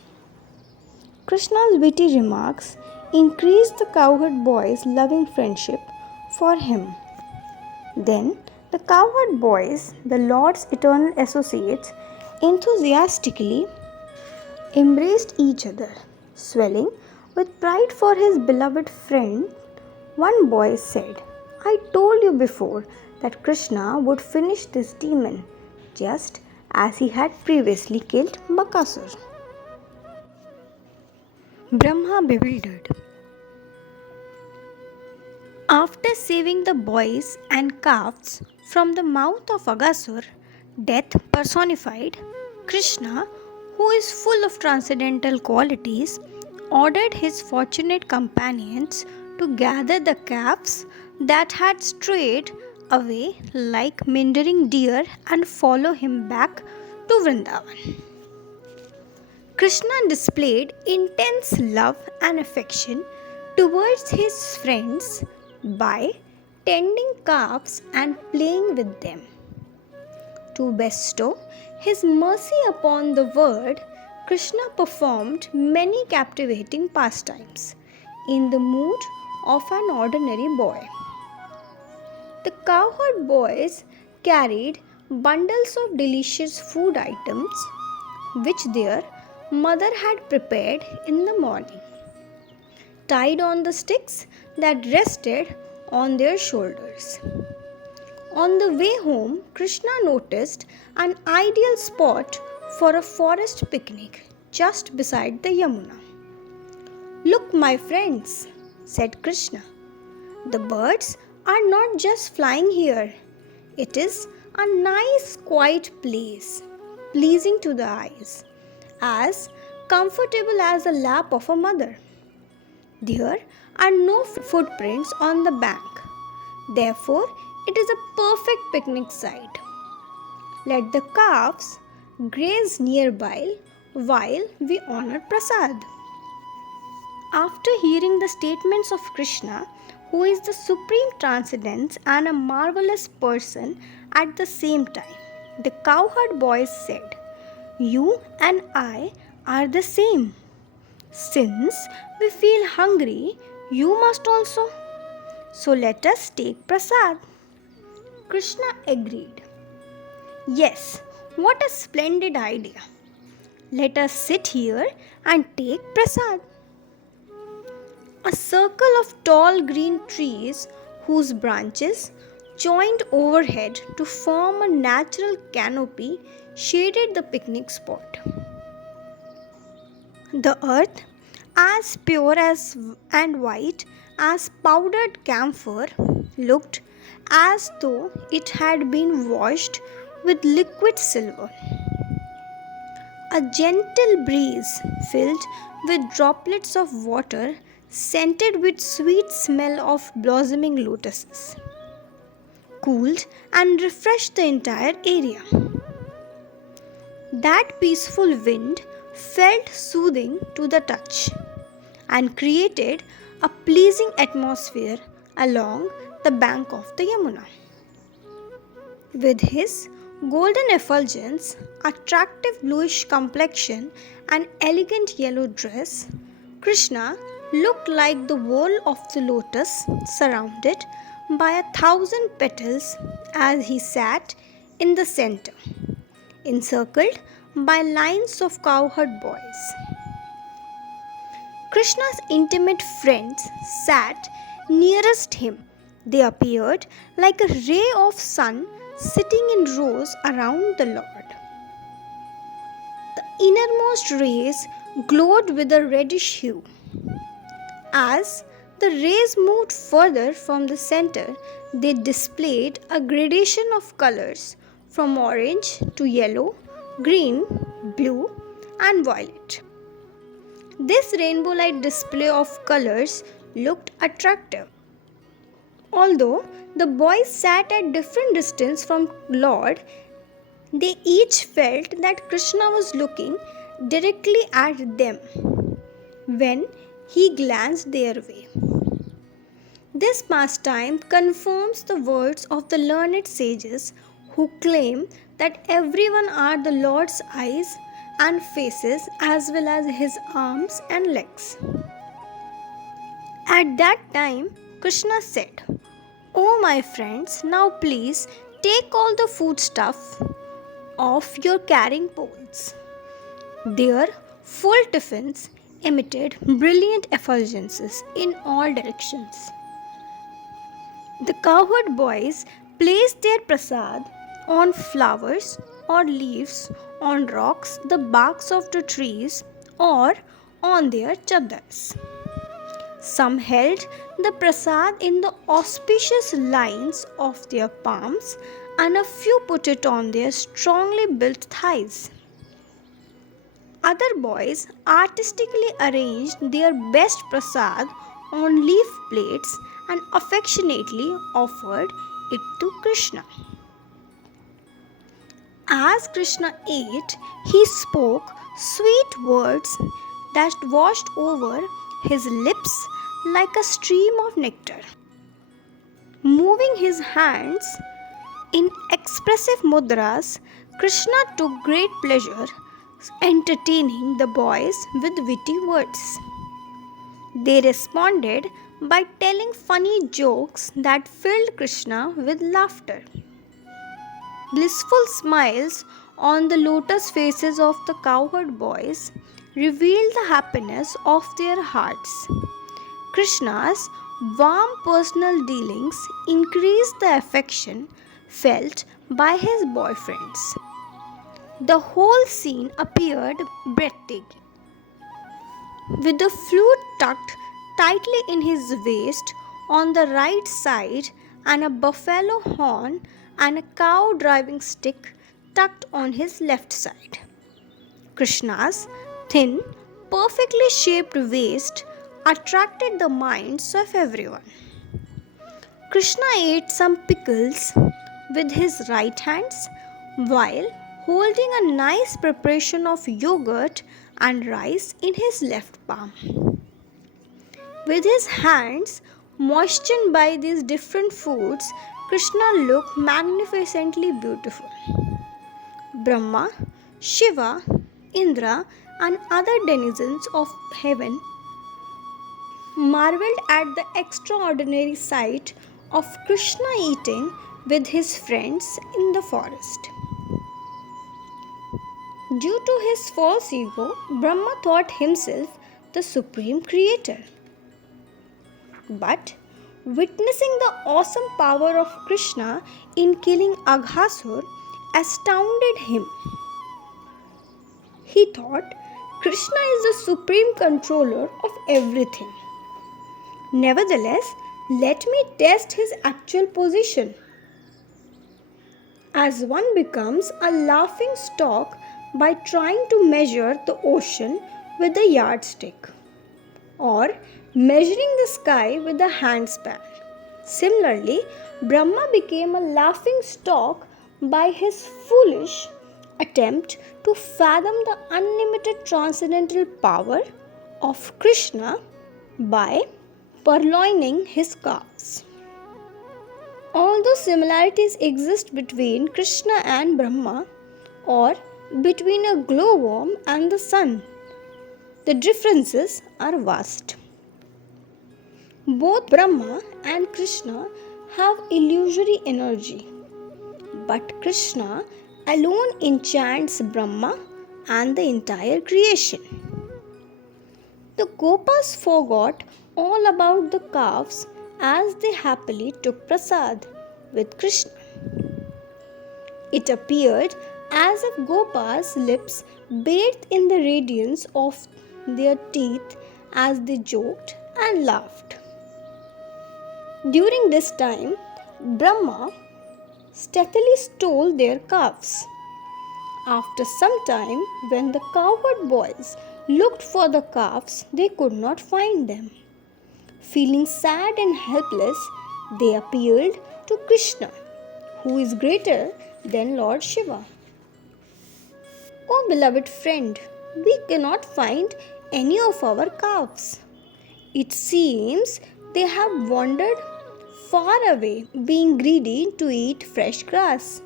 Krishna's witty remarks increased the cowherd boys' loving friendship for him. Then the cowherd boys, the Lord's eternal associates, enthusiastically embraced each other. Swelling with pride for his beloved friend, one boy said, "I told you before that Krishna would finish this demon, just as he had previously killed Bakasur." Brahma bewildered. After saving the boys and calves from the mouth of Agasur, death personified, Krishna, who is full of transcendental qualities, ordered his fortunate companions to gather the calves that had strayed away like meandering deer and follow him back to Vrindavan. Krishna displayed intense love and affection towards his friends by tending calves and playing with them. To bestow his mercy upon the world, Krishna performed many captivating pastimes in the mood of an ordinary boy. The cowherd boys carried bundles of delicious food items which their mother had prepared in the morning, tied on the sticks that rested on their shoulders. On the way home, Krishna noticed an ideal spot for a forest picnic just beside the Yamuna. "Look, my friends," said Krishna, "the birds are not just flying here. It is a nice, quiet place, pleasing to the eyes, as comfortable as the lap of a mother. There are no footprints on the bank. Therefore, it is a perfect picnic site. Let the calves graze nearby while we honor Prasad." After hearing the statements of Krishna, who is the supreme transcendence and a marvelous person at the same time, the cowherd boys said, "You and I are the same. Since we feel hungry, you must also. So let us take Prasad." Krishna agreed. "Yes, what a splendid idea. Let us sit here and take Prasad." A circle of tall green trees whose branches joined overhead to form a natural canopy shaded the picnic spot. The earth, as pure and white as powdered camphor, looked as though it had been washed with liquid silver. A gentle breeze filled with droplets of water scented with sweet smell of blossoming lotuses, cooled and refreshed the entire area. That peaceful wind felt soothing to the touch and created a pleasing atmosphere along the bank of the Yamuna. With his golden effulgence, attractive bluish complexion, and elegant yellow dress, Krishna looked like the whorl of the lotus surrounded by 1,000 petals as he sat in the center, encircled by lines of cowherd boys. Krishna's intimate friends sat nearest him. They appeared like a ray of sun sitting in rows around the Lord. The innermost rays glowed with a reddish hue. As the rays moved further from the center, they displayed a gradation of colors from orange to yellow, green, blue, and violet. This rainbow-like display of colors looked attractive. Although the boys sat at different distance from Lord, they each felt that Krishna was looking directly at them when he glanced their way. This pastime confirms the words of the learned sages who claim that everyone are the Lord's eyes and faces as well as his arms and legs. At that time, Krishna said, "Oh my friends, now please take all the foodstuff off your carrying poles." Their full tiffins emitted brilliant effulgences in all directions. The cowherd boys placed their prasad on flowers or leaves, on rocks, the barks of the trees, or on their chadars. Some held the prasad in the auspicious lines of their palms, and a few put it on their strongly built thighs. Other boys artistically arranged their best prasad on leaf plates and affectionately offered it to Krishna. As Krishna ate, he spoke sweet words that washed over his lips like a stream of nectar. Moving his hands in expressive mudras, Krishna took great pleasure entertaining the boys with witty words. They responded by telling funny jokes that filled Krishna with laughter. Blissful smiles on the lotus faces of the cowherd boys revealed the happiness of their hearts. Krishna's warm personal dealings increased the affection felt by his boyfriends. The whole scene appeared breathtaking. With the flute tucked tightly in his waist on the right side, and a buffalo horn and a cow driving stick tucked on his left side. Krishna's thin, perfectly shaped waist attracted the minds of everyone. Krishna ate some pickles with his right hands while holding a nice preparation of yogurt and rice in his left palm. With his hands moistened by these different foods, Krishna looked magnificently beautiful. Brahma, Shiva, Indra, and other denizens of heaven marveled at the extraordinary sight of Krishna eating with his friends in the forest. Due to his false ego, Brahma thought himself the supreme creator. But witnessing the awesome power of Krishna in killing Aghasur astounded him. He thought Krishna is the supreme controller of everything. Nevertheless, let me test his actual position. As one becomes a laughing stock by trying to measure the ocean with a yardstick, or measuring the sky with a handspan. Similarly, Brahma became a laughing stock by his foolish attempt to fathom the unlimited transcendental power of Krishna by purloining his calves. Although similarities exist between Krishna and Brahma, or between a glowworm and the sun, the differences are vast. Both Brahma and Krishna have illusory energy, but Krishna alone enchants Brahma and the entire creation. The Gopas forgot all about the calves as they happily took prasad with Krishna. It appeared as if Gopa's lips bathed in the radiance of their teeth as they joked and laughed. During this time, Brahma stealthily stole their calves. After some time, when the cowherd boys looked for the calves, they could not find them. Feeling sad and helpless, they appealed to Krishna, who is greater than Lord Shiva. Oh beloved friend, we cannot find any of our calves. It seems they have wandered far away, being greedy to eat fresh grass.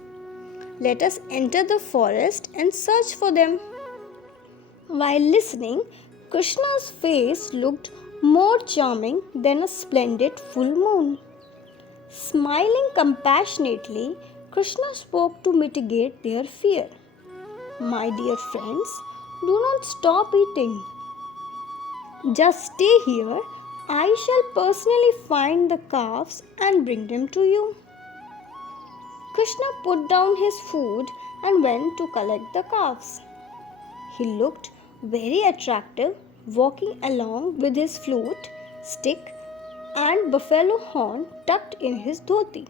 Let us enter the forest and search for them. While listening, Krishna's face looked more charming than a splendid full moon. Smiling compassionately, Krishna spoke to mitigate their fear. My dear friends, do not stop eating. Just stay here. I shall personally find the calves and bring them to you. Krishna put down his food and went to collect the calves. He looked very attractive, walking along with his flute, stick, and buffalo horn tucked in his dhoti.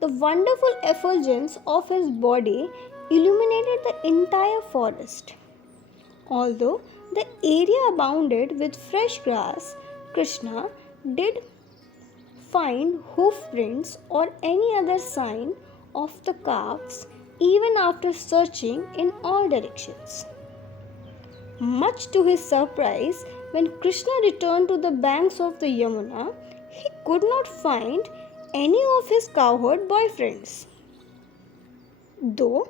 The wonderful effulgence of his body illuminated the entire forest. Although the area abounded with fresh grass, Krishna did find hoof prints or any other sign of the calves even after searching in all directions. Much to his surprise, when Krishna returned to the banks of the Yamuna, he could not find any of his cowherd boyfriends. Though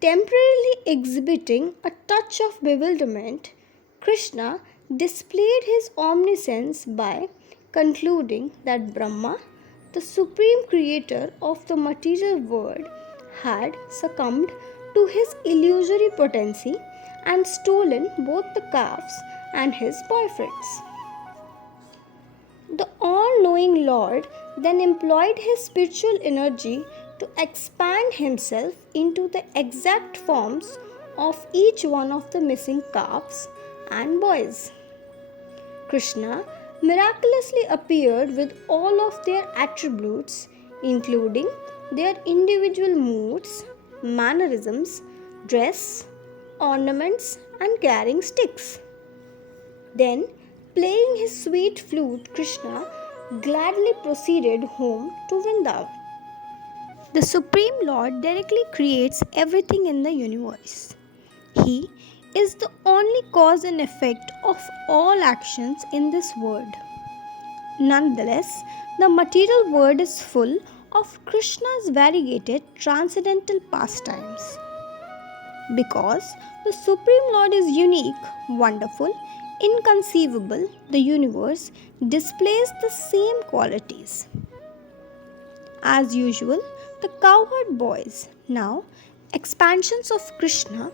temporarily exhibiting a touch of bewilderment, Krishna displayed his omniscience by concluding that Brahma, the supreme creator of the material world, had succumbed to his illusory potency and stolen both the calves and his boyfriends. The all knowing Lord then employed his spiritual energy to expand himself into the exact forms of each one of the missing calves and boys. Krishna miraculously appeared with all of their attributes, including their individual moods, mannerisms, dress, ornaments, and carrying sticks. Then, playing his sweet flute, Krishna gladly proceeded home to Vrindavan. The Supreme Lord directly creates everything in the universe. He is the only cause and effect of all actions in this world. Nonetheless, the material world is full of Krishna's variegated transcendental pastimes. Because the Supreme Lord is unique, wonderful, inconceivable, the universe displays the same qualities. As usual, the cowherd boys, now expansions of Krishna,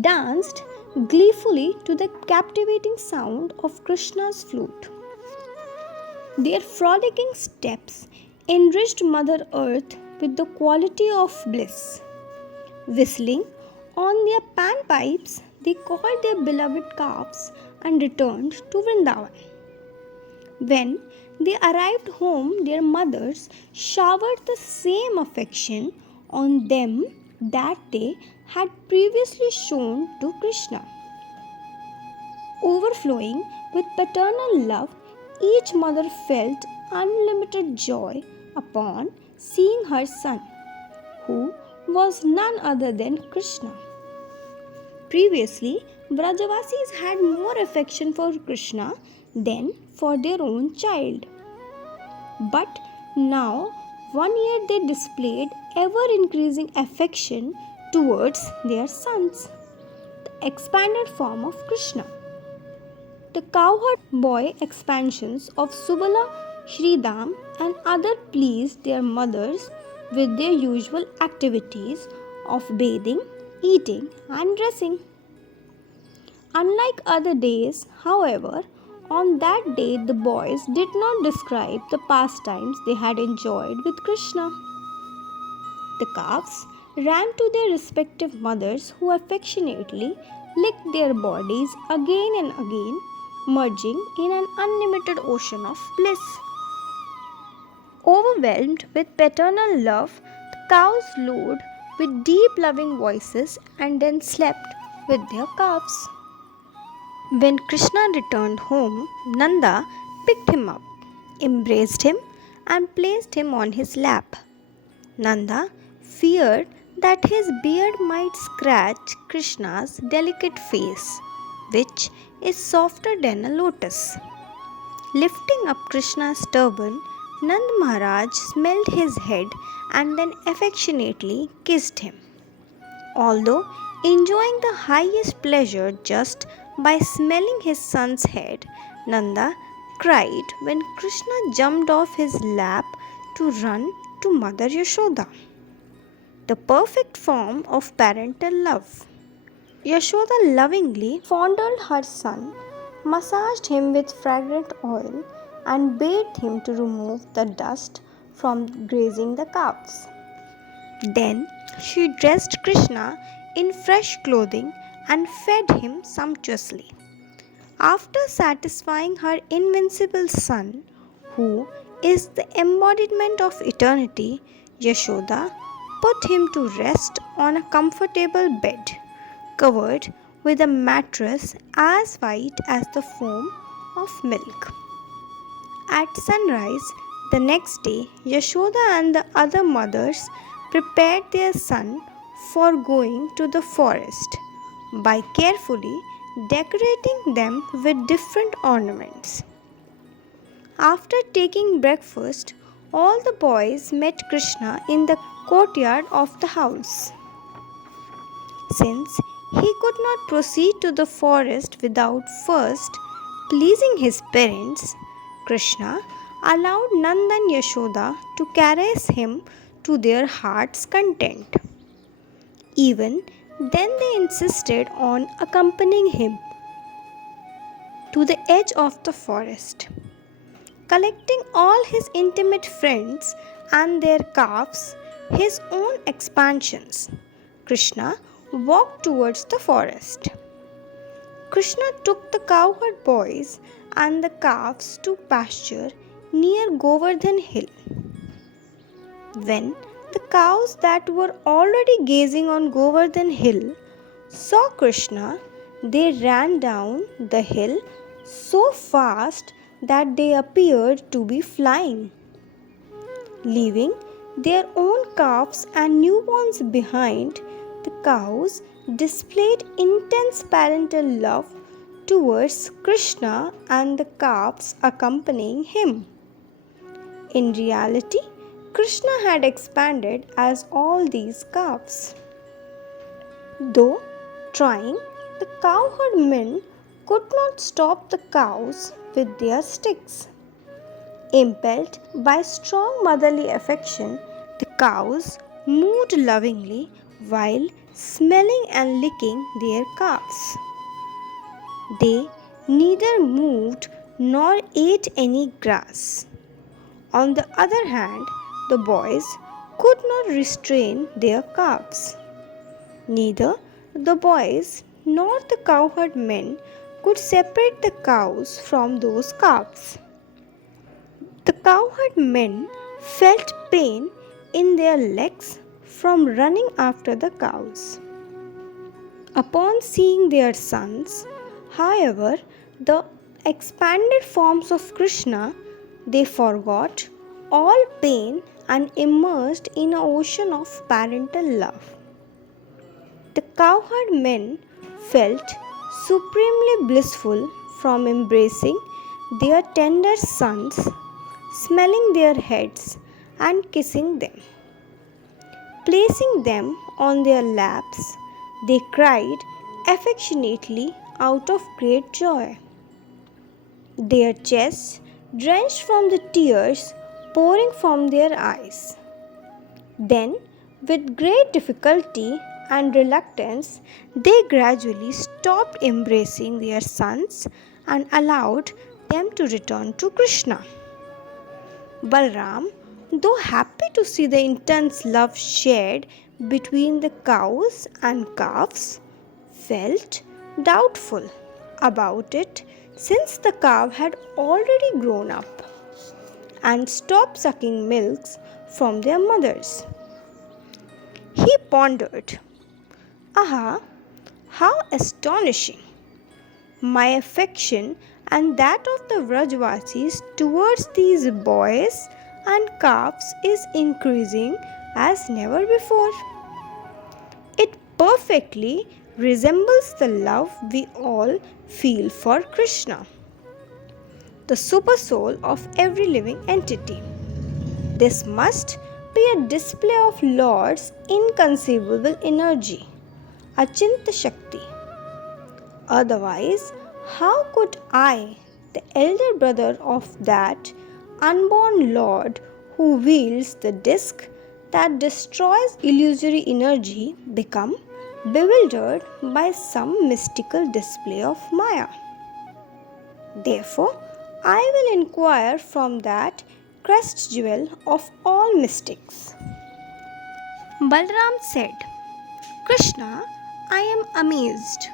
danced gleefully to the captivating sound of Krishna's flute. Their frolicking steps enriched Mother Earth with the quality of bliss. Whistling on their panpipes, they called their beloved calves and returned to Vrindavan. When they arrived home, their mothers showered the same affection on them that they had previously shown to Krishna. Overflowing with paternal love, each mother felt unlimited joy upon seeing her son, who was none other than Krishna. Previously, Brajavasis had more affection for Krishna than for their own child. But now, one year they displayed ever increasing affection towards their sons, the expanded form of Krishna. The cowherd boy expansions of Subala, Shridam, and other pleased their mothers with their usual activities of bathing, eating, and dressing. Unlike other days, however, on that day the boys did not describe the pastimes they had enjoyed with Krishna. The calves ran to their respective mothers, who affectionately licked their bodies again and again, merging in an unlimited ocean of bliss. Overwhelmed with paternal love, the cows lowed with deep loving voices and then slept with their calves. When Krishna returned home, Nanda picked him up, embraced him, and placed him on his lap. Nanda feared that his beard might scratch Krishna's delicate face, which is softer than a lotus. Lifting up Krishna's turban, Nand Maharaj smelled his head and then affectionately kissed him. Although enjoying the highest pleasure just by smelling his son's head, Nanda cried when Krishna jumped off his lap to run to Mother Yashoda, the perfect form of parental love. Yashoda lovingly fondled her son, massaged him with fragrant oil, and bade him to remove the dust from grazing the calves. Then she dressed Krishna in fresh clothing and fed him sumptuously. After satisfying her invincible son, who is the embodiment of eternity, Yashoda put him to rest on a comfortable bed, covered with a mattress as white as the foam of milk. At sunrise the next day, Yashoda and the other mothers prepared their son for going to the forest by carefully decorating them with different ornaments. After taking breakfast, all the boys met Krishna in the courtyard of the house. Since he could not proceed to the forest without first pleasing his parents, Krishna allowed Nanda and Yashoda to caress him to their heart's content. Even then, they insisted on accompanying him to the edge of the forest. Collecting all his intimate friends and their calves, his own expansions, Krishna walked towards the forest. Krishna took the cowherd boys and the calves to pasture near Govardhan Hill. When the cows that were already gazing on Govardhan Hill saw Krishna, they ran down the hill so fast that they appeared to be flying. Leaving their own calves and newborns behind, the cows displayed intense parental love towards Krishna and the calves accompanying him. In reality, Krishna had expanded as all these calves. Though trying, the cowherd men could not stop the cows with their sticks. Impelled by strong motherly affection, the cows moved lovingly while smelling and licking their calves. They neither moved nor ate any grass. On the other hand, the boys could not restrain their calves. Neither the boys nor the cowherd men could separate the cows from those calves. The cowherd men felt pain in their legs from running after the cows. Upon seeing their sons, however, the expanded forms of Krishna, they forgot all pain and immersed in an ocean of parental love. The cowherd men felt supremely blissful from embracing their tender sons, smelling their heads and kissing them. Placing them on their laps, they cried affectionately out of great joy. Their chests drenched from the tears pouring from their eyes. Then, with great difficulty and reluctance, they gradually stopped embracing their sons and allowed them to return to Krishna. Balram, though happy to see the intense love shared between the cows and calves, felt doubtful about it since the calf had already grown up and stopped sucking milks from their mothers. He pondered, "Aha, how astonishing! My affection and that of the Vrajvasis towards these boys and calves is increasing as never before. It perfectly resembles the love we all feel for Krishna, the super soul of every living entity. This must be a display of Lord's inconceivable energy, Achinta Shakti. Otherwise, how could I, the elder brother of that unborn Lord who wields the disk that destroys illusory energy, become bewildered by some mystical display of Maya? Therefore, I will inquire from that crest jewel of all mystics." Balram said, "Krishna, I am amazed.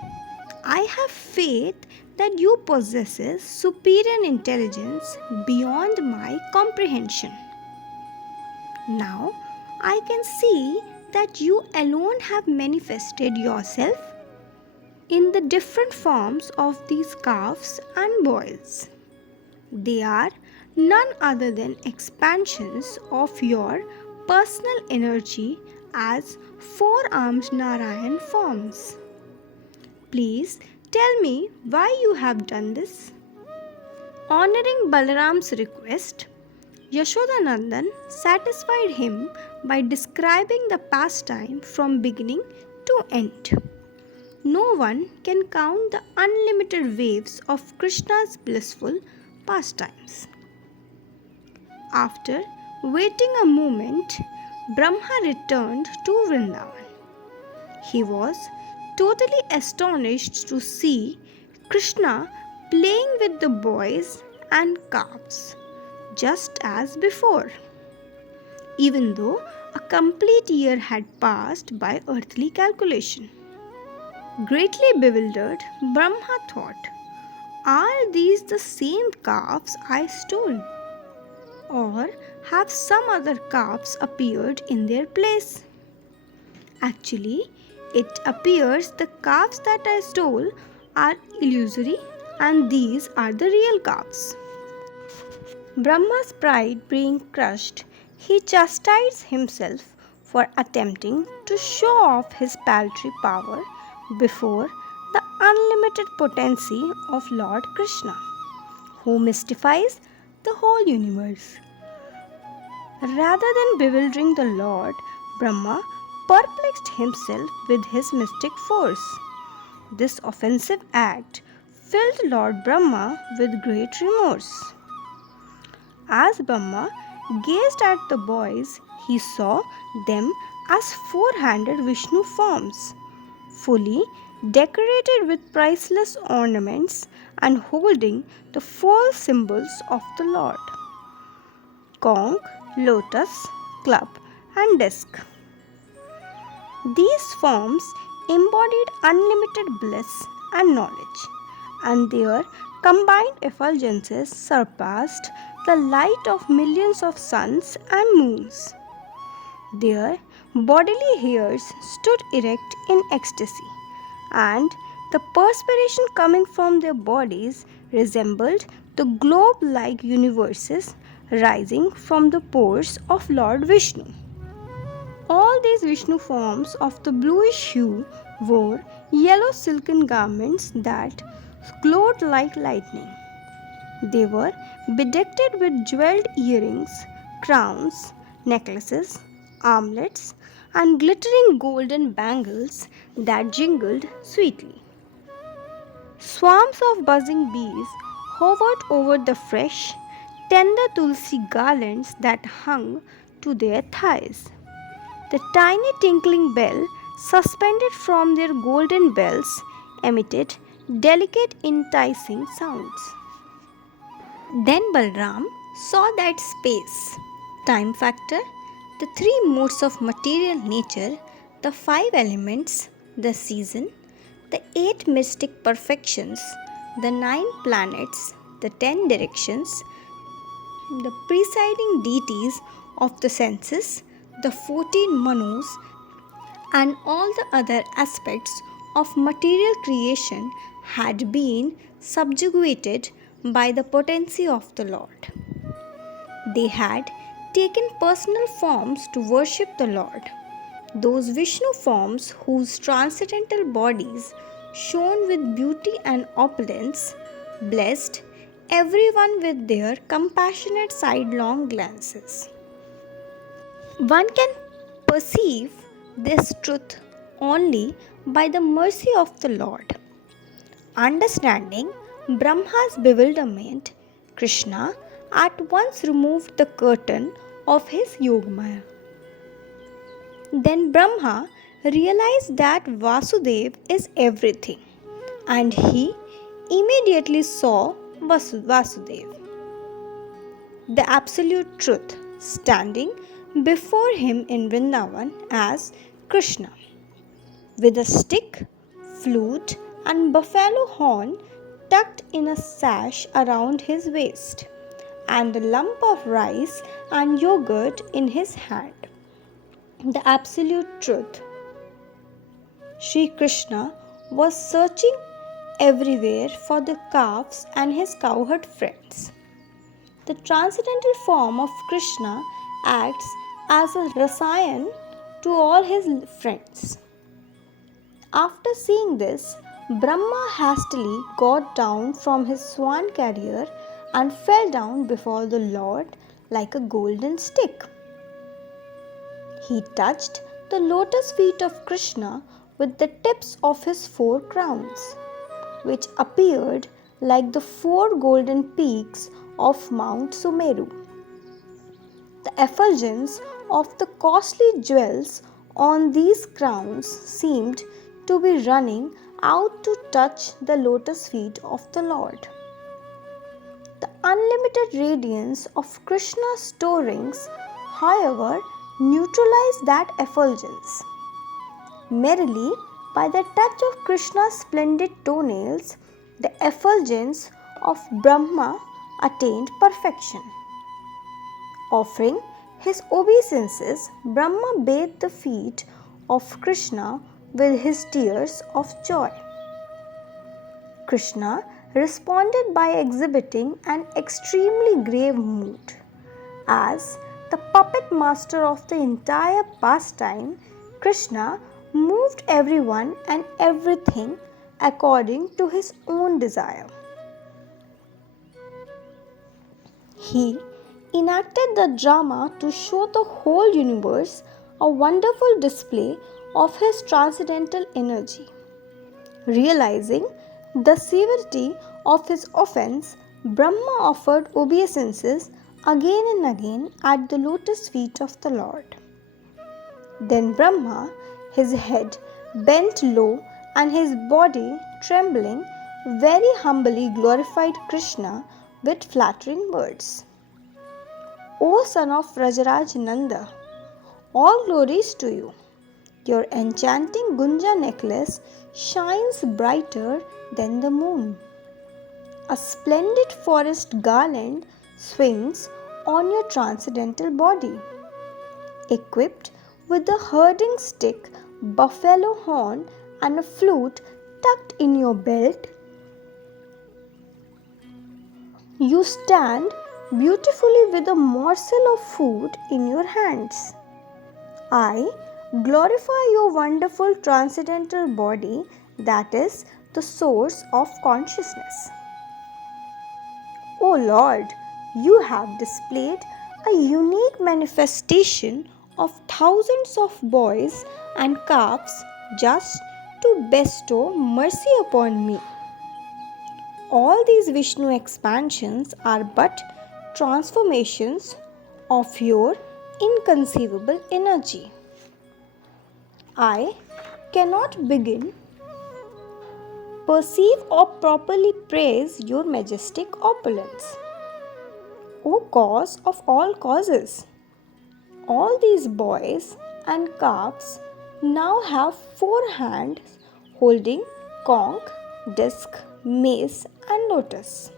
I have faith that you possess superior intelligence beyond my comprehension. Now I can see that you alone have manifested yourself in the different forms of these calves and boys. They are none other than expansions of your personal energy as four-armed Narayan forms. Please tell me why you have done this." Honoring Balaram's request, Yashodanandan satisfied him by describing the pastime from beginning to end. No one can count the unlimited waves of Krishna's blissful pastimes. After waiting a moment, Brahma returned to Vrindavan. He was totally astonished to see Krishna playing with the boys and calves, just as before, even though a complete year had passed by earthly calculation. Greatly bewildered, Brahma thought, are these the same calves I stole? Or have some other calves appeared in their place? Actually, it appears the calves that I stole are illusory and these are the real calves. Brahma's pride being crushed, he chastised himself for attempting to show off his paltry power before the unlimited potency of Lord Krishna, who mystifies the whole universe. Rather than bewildering the Lord, Brahma perplexed himself with his mystic force. This offensive act filled Lord Brahma with great remorse. As Brahma gazed at the boys, he saw them as four-handed Vishnu forms, fully decorated with priceless ornaments and holding the four symbols of the Lord: conch, lotus, club, and disc. These forms embodied unlimited bliss and knowledge, and their combined effulgences surpassed the light of millions of suns and moons. Their bodily hairs stood erect in ecstasy, and the perspiration coming from their bodies resembled the globe-like universes rising from the pores of Lord Vishnu. All these Vishnu forms of the bluish hue wore yellow silken garments that glowed like lightning. They were bedecked with jeweled earrings, crowns, necklaces, armlets, and glittering golden bangles that jingled sweetly. Swarms of buzzing bees hovered over the fresh, tender tulsi garlands that hung to their thighs. The tiny tinkling bell suspended from their golden bells emitted delicate enticing sounds. Then Balram saw that space, time factor, the three modes of material nature, the five elements, the season, the eight mystic perfections, the nine planets, the 10 directions, the presiding deities of the senses, the 14 manus, and all the other aspects of material creation had been subjugated by the potency of the Lord. They had taken personal forms to worship the Lord, those Vishnu forms whose transcendental bodies shone with beauty and opulence, blessed everyone with their compassionate sidelong glances. One can perceive this truth only by the mercy of the Lord. Understanding Brahma's bewilderment, Krishna at once removed the curtain of his Yogamaya. Then Brahma realized that Vasudev is everything, and he immediately saw Vasudev, the absolute truth, standing before him in Vrindavan as Krishna, with a stick, flute, and buffalo horn tucked in a sash around his waist, and a lump of rice and yogurt in his hand. The absolute truth. Sri Krishna was searching everywhere for the calves and his cowherd friends. The transcendental form of Krishna acts as a rasayan to all his friends. After seeing this, Brahma hastily got down from his swan carrier and fell down before the Lord like a golden stick. He touched the lotus feet of Krishna with the tips of his 4 crowns, which appeared like the 4 golden peaks of Mount Sumeru. The effulgence of the costly jewels on these crowns seemed to be running out to touch the lotus feet of the Lord. The unlimited radiance of Krishna's storings, however, neutralized that effulgence. Merely by the touch of Krishna's splendid toenails, the effulgence of Brahma attained perfection. Offering his obeisances, Brahma bathed the feet of Krishna with his tears of joy. Krishna responded by exhibiting an extremely grave mood. As the puppet master of the entire pastime, Krishna moved everyone and everything according to his own desire. He enacted the drama to show the whole universe a wonderful display of his transcendental energy. Realizing the severity of his offense, Brahma offered obeisances again and again at the lotus feet of the Lord. Then Brahma, his head bent low and his body trembling, very humbly glorified Krishna with flattering words. O son of Rajaraj Nanda, all glories to you. Your enchanting Gunja necklace shines brighter than the moon. A splendid forest garland swings on your transcendental body. Equipped with a herding stick, buffalo horn, and a flute tucked in your belt, you stand beautifully with a morsel of food in your hands. I glorify your wonderful transcendental body that is the source of consciousness. O Lord, you have displayed a unique manifestation of thousands of boys and calves just to bestow mercy upon me. All these Vishnu expansions are but transformations of your inconceivable energy. I cannot begin, perceive, or properly praise your majestic opulence. O cause of all causes, all these boys and calves now have 4 hands holding conch, disc, mace, and lotus.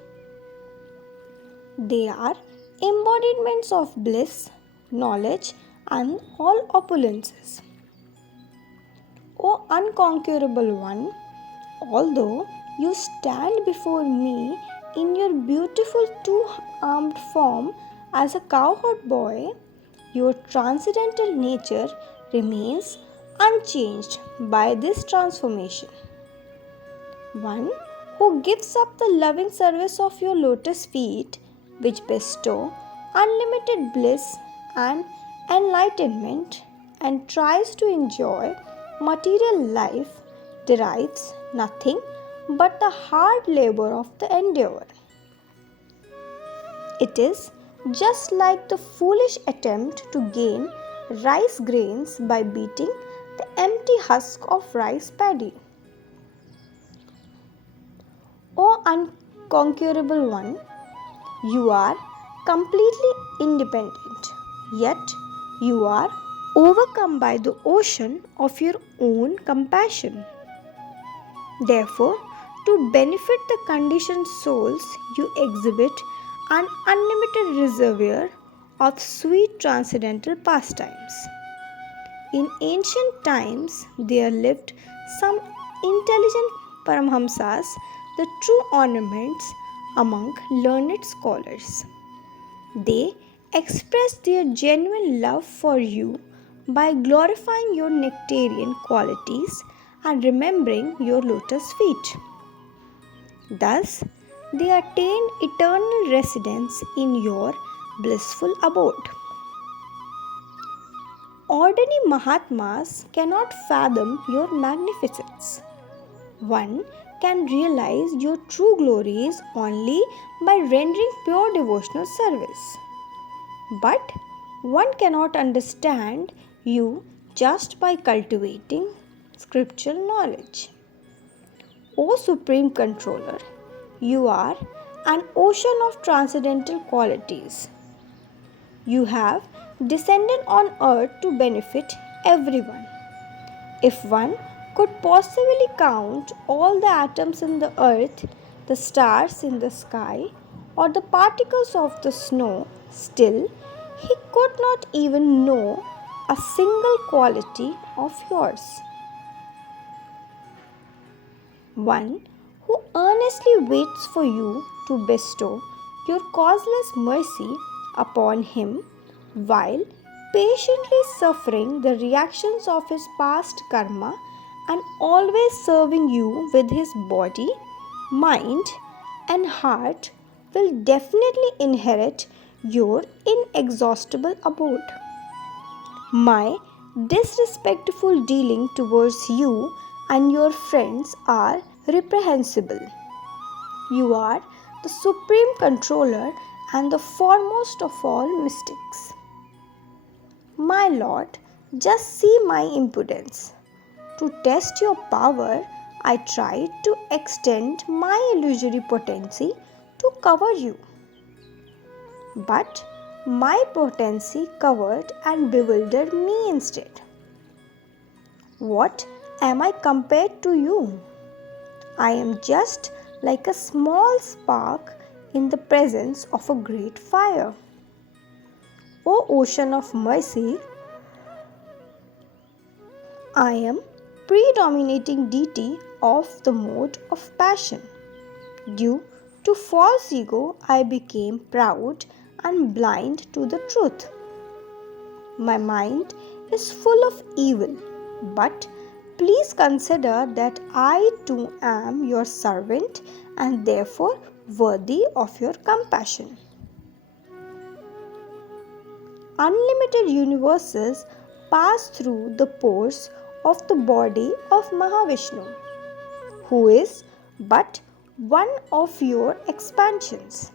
They are embodiments of bliss, knowledge, and all opulences. O unconquerable one, although you stand before me in your beautiful 2-armed form as a cowherd boy, your transcendental nature remains unchanged by this transformation. One who gives up the loving service of your lotus feet, which bestow unlimited bliss and enlightenment, and tries to enjoy material life, derives nothing but the hard labor of the endeavor. It is just like the foolish attempt to gain rice grains by beating the empty husk of rice paddy. O unconquerable one, you are completely independent, yet you are overcome by the ocean of your own compassion. Therefore, to benefit the conditioned souls, you exhibit an unlimited reservoir of sweet transcendental pastimes. In ancient times, there lived some intelligent Paramhamsas, the true ornaments among learned scholars. They expressed their genuine love for you by glorifying your nectarian qualities and remembering your lotus feet. Thus, they attained eternal residence in your blissful abode. Ordinary Mahatmas cannot fathom your magnificence. One can realize your true glories only by rendering pure devotional service. But one cannot understand you just by cultivating scriptural knowledge. O Supreme Controller, you are an ocean of transcendental qualities. You have descended on earth to benefit everyone. If one could possibly count all the atoms in the earth, the stars in the sky, or the particles of the snow, still he could not even know a single quality of yours. One who earnestly waits for you to bestow your causeless mercy upon him while patiently suffering the reactions of his past karma and always serving you with his body, mind, and heart will definitely inherit your inexhaustible abode. My disrespectful dealing towards you and your friends are reprehensible. You are the supreme controller and the foremost of all mystics. My Lord, just see my impudence. To test your power, I tried to extend my illusory potency to cover you. But my potency covered and bewildered me instead. What am I compared to you? I am just like a small spark in the presence of a great fire. O ocean of mercy, I am predominating deity of the mode of passion. Due to false ego, I became proud and blind to the truth. My mind is full of evil, but please consider that I too am your servant and therefore worthy of your compassion. Unlimited universes pass through the pores of the body of Mahavishnu, who is but one of your expansions.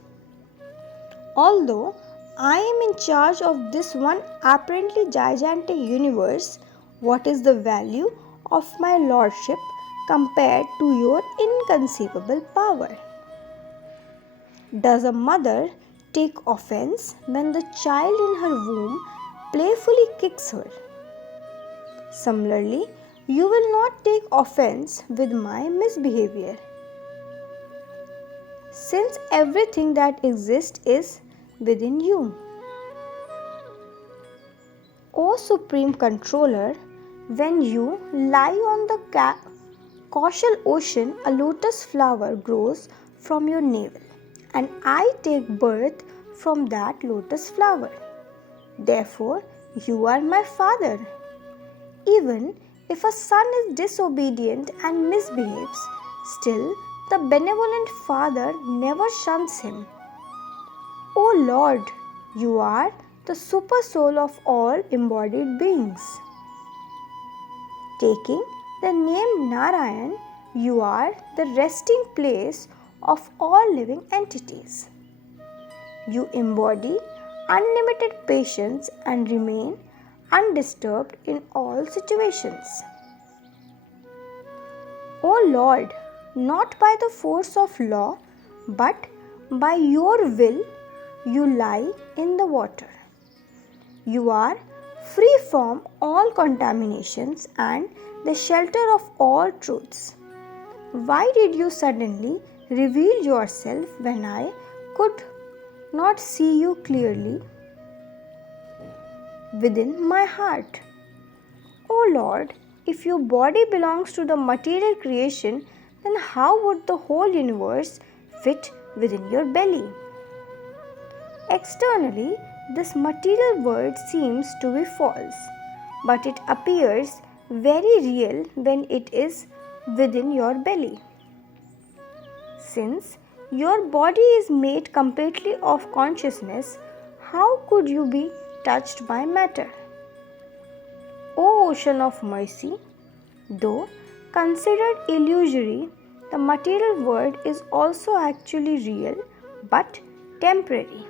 Although I am in charge of this one apparently gigantic universe, what is the value of my lordship compared to your inconceivable power? Does a mother take offense when the child in her womb playfully kicks her? Similarly, you will not take offense with my misbehavior. Since everything that exists is within you. O Supreme Controller, when you lie on the causal ocean, a lotus flower grows from your navel, and I take birth from that lotus flower. Therefore, you are my father. Even if a son is disobedient and misbehaves, still the benevolent father never shuns him. O Lord, you are the super soul of all embodied beings. Taking the name Narayan, you are the resting place of all living entities. You embody unlimited patience and remain undisturbed in all situations. O Lord, not by the force of law, but by your will, you lie in the water. You are free from all contaminations and the shelter of all truths. Why did you suddenly reveal yourself when I could not see you clearly within my heart? O Lord, if your body belongs to the material creation, then how would the whole universe fit within your belly? Externally, this material world seems to be false, but it appears very real when it is within your belly. Since Your body is made completely of consciousness. How could you be touched by matter? O ocean of mercy, though considered illusory, the material world is also actually real but temporary.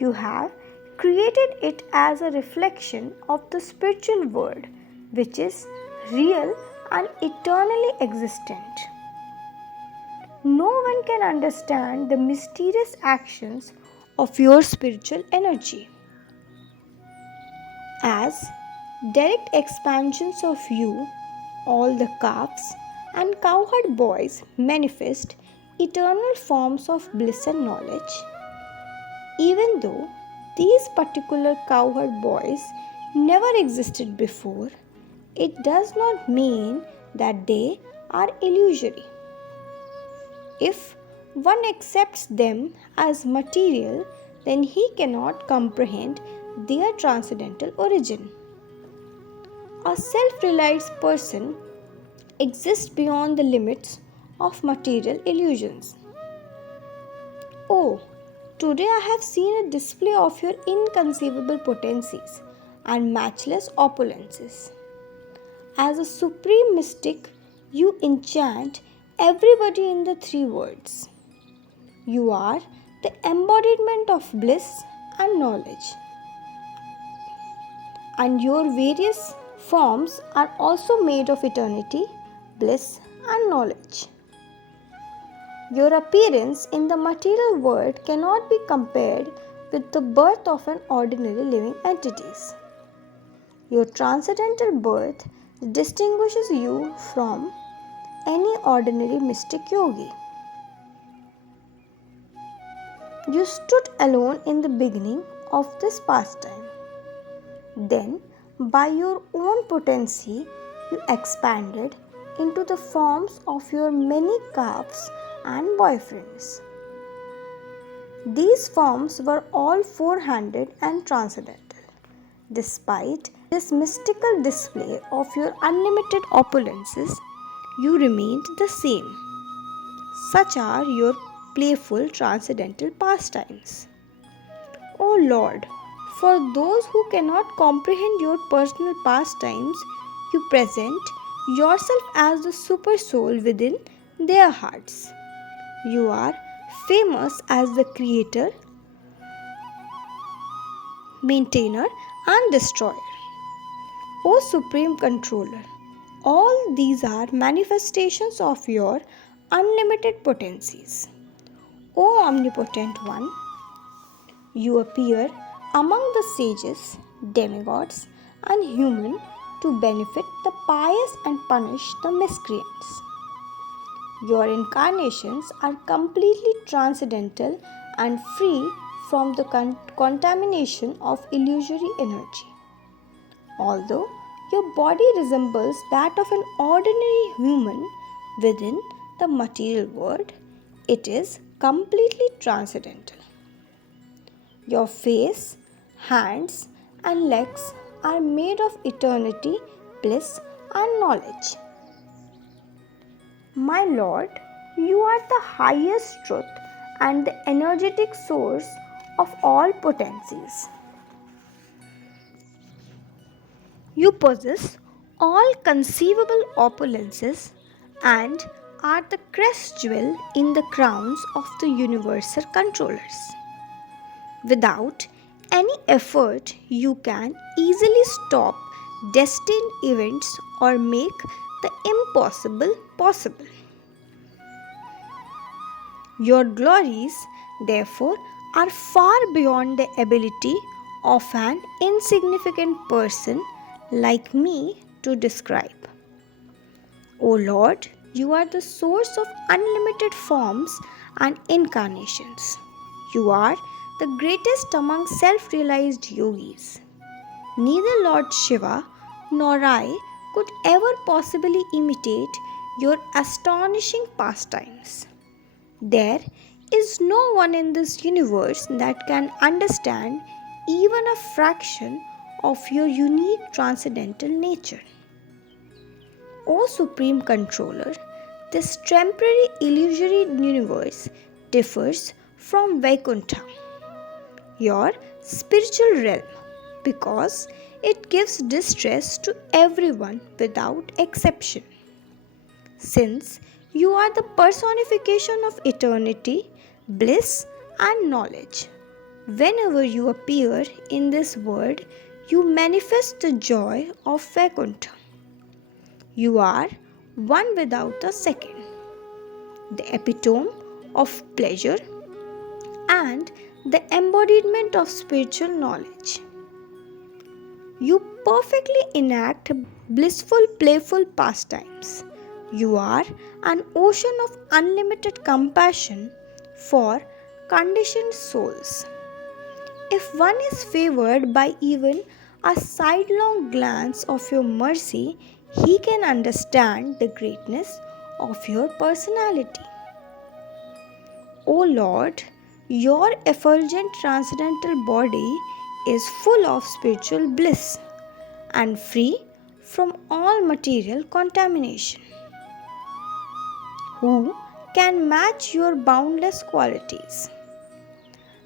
You have created it as a reflection of the spiritual world, which is real and eternally existent. No one can understand the mysterious actions of your spiritual energy. As direct expansions of you, all the calves and cowherd boys manifest eternal forms of bliss and knowledge. Even though these particular cowherd boys never existed before, it does not mean that they are illusory. If one accepts them as material, then he cannot comprehend their transcendental origin. A self-realized person exists beyond the limits of material illusions. Oh, today I have seen a display of your inconceivable potencies and matchless opulences. As a supreme mystic, you enchant everybody in the three words. You are the embodiment of bliss and knowledge. And your various forms are also made of eternity, bliss, and knowledge. Your appearance in the material world cannot be compared with the birth of an ordinary living entities. Your transcendental birth distinguishes you from any ordinary mystic yogi. You stood alone in the beginning of this pastime. Then, by your own potency, you expanded into the forms of your many calves and boyfriends. These forms were all four-handed and transcendental. Despite this mystical display of your unlimited opulences, you remained the same. Such are your playful transcendental pastimes. O Lord, for those who cannot comprehend your personal pastimes, you present yourself as the super soul within their hearts. You are famous as the creator, maintainer, and destroyer. O Supreme Controller, all these are manifestations of your unlimited potencies. O Omnipotent One, you appear among the sages, demigods, and human to benefit the pious and punish the miscreants. Your incarnations are completely transcendental and free from the contamination of illusory energy. Although your body resembles that of an ordinary human within the material world, it is completely transcendental. Your face, hands, and legs are made of eternity, bliss, and knowledge. My Lord, you are the highest truth and the energetic source of all potencies. You possess all conceivable opulences and are the crest jewel in the crowns of the universal controllers. Without any effort, you can easily stop destined events or make the impossible possible. Your glories, therefore, are far beyond the ability of an insignificant person like me to describe. O Lord, you are the source of unlimited forms and incarnations. You are the greatest among self-realized yogis. Neither Lord Shiva nor I could ever possibly imitate your astonishing pastimes. There is no one in this universe that can understand even a fraction of your unique transcendental nature. O Supreme Controller, this temporary illusory universe differs from Vaikuntha, your spiritual realm, because it gives distress to everyone without exception. Since you are the personification of eternity, bliss, and knowledge, whenever you appear in this world, you manifest the joy of Vaikuntha. You are one without a second, the epitome of pleasure and the embodiment of spiritual knowledge. You perfectly enact blissful, playful pastimes. You are an ocean of unlimited compassion for conditioned souls. If one is favored by even a sidelong glance of your mercy, he can understand the greatness of your personality. O Lord, your effulgent transcendental body is full of spiritual bliss and free from all material contamination. Who can match your boundless qualities?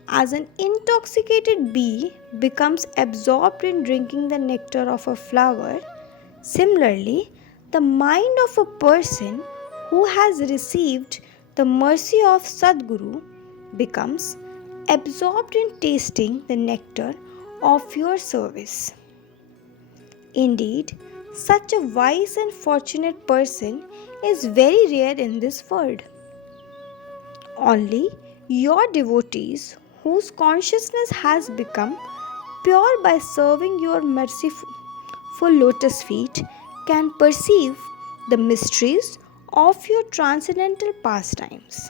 As an intoxicated bee becomes absorbed in drinking the nectar of a flower, similarly, the mind of a person who has received the mercy of Sadguru becomes absorbed in tasting the nectar of your service. Indeed, such a wise and fortunate person is very rare in this world. Only your devotees, whose consciousness has become pure by serving your merciful lotus feet, can perceive the mysteries of your transcendental pastimes.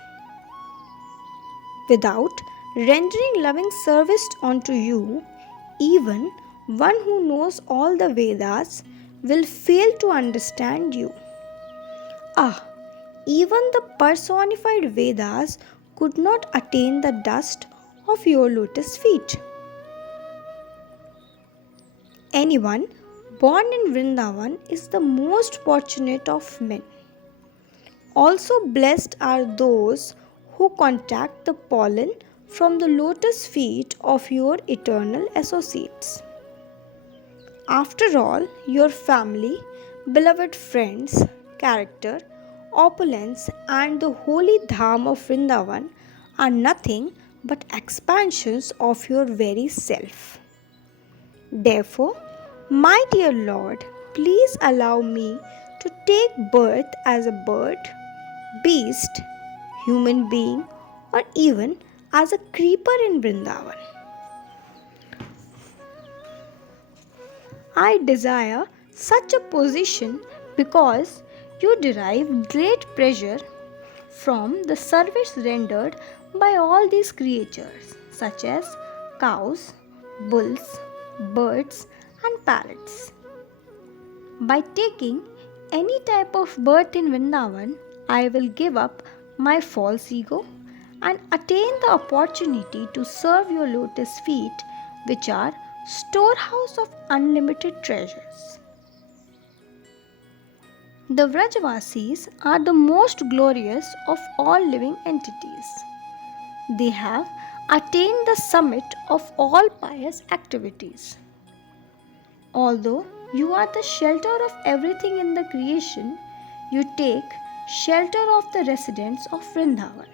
Without rendering loving service unto you, even one who knows all the Vedas will fail to understand you. Ah, even the personified Vedas could not attain the dust of your lotus feet. Anyone born in Vrindavan is the most fortunate of men. Also blessed are those who contact the pollen from the lotus feet of your eternal associates. After all, your family, beloved friends, character, opulence, and the holy dham of Vrindavan are nothing but expansions of your very self. Therefore, my dear Lord, please allow me to take birth as a bird, beast, human being, or even as a creeper in Vrindavan. I desire such a position because you derive great pleasure from the service rendered by all these creatures, such as cows, bulls, birds, and parrots. By taking any type of birth in Vrindavan, I will give up my false ego and attain the opportunity to serve your lotus feet, which are storehouse of unlimited treasures. The Vrajavasis are the most glorious of all living entities. They have attained the summit of all pious activities. Although you are the shelter of everything in the creation, you take shelter of the residents of Vrindavan.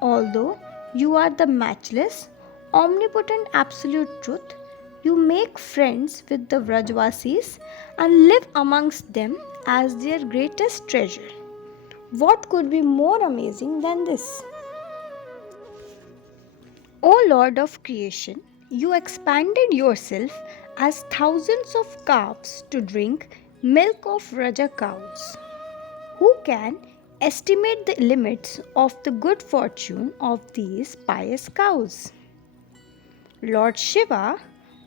Although you are the matchless, omnipotent absolute truth, you make friends with the Vrajavasis and live amongst them as their greatest treasure. What could be more amazing than this? O Lord of creation, you expanded yourself as thousands of calves to drink milk of Raja cows. Who can estimate the limits of the good fortune of these pious cows? Lord Shiva,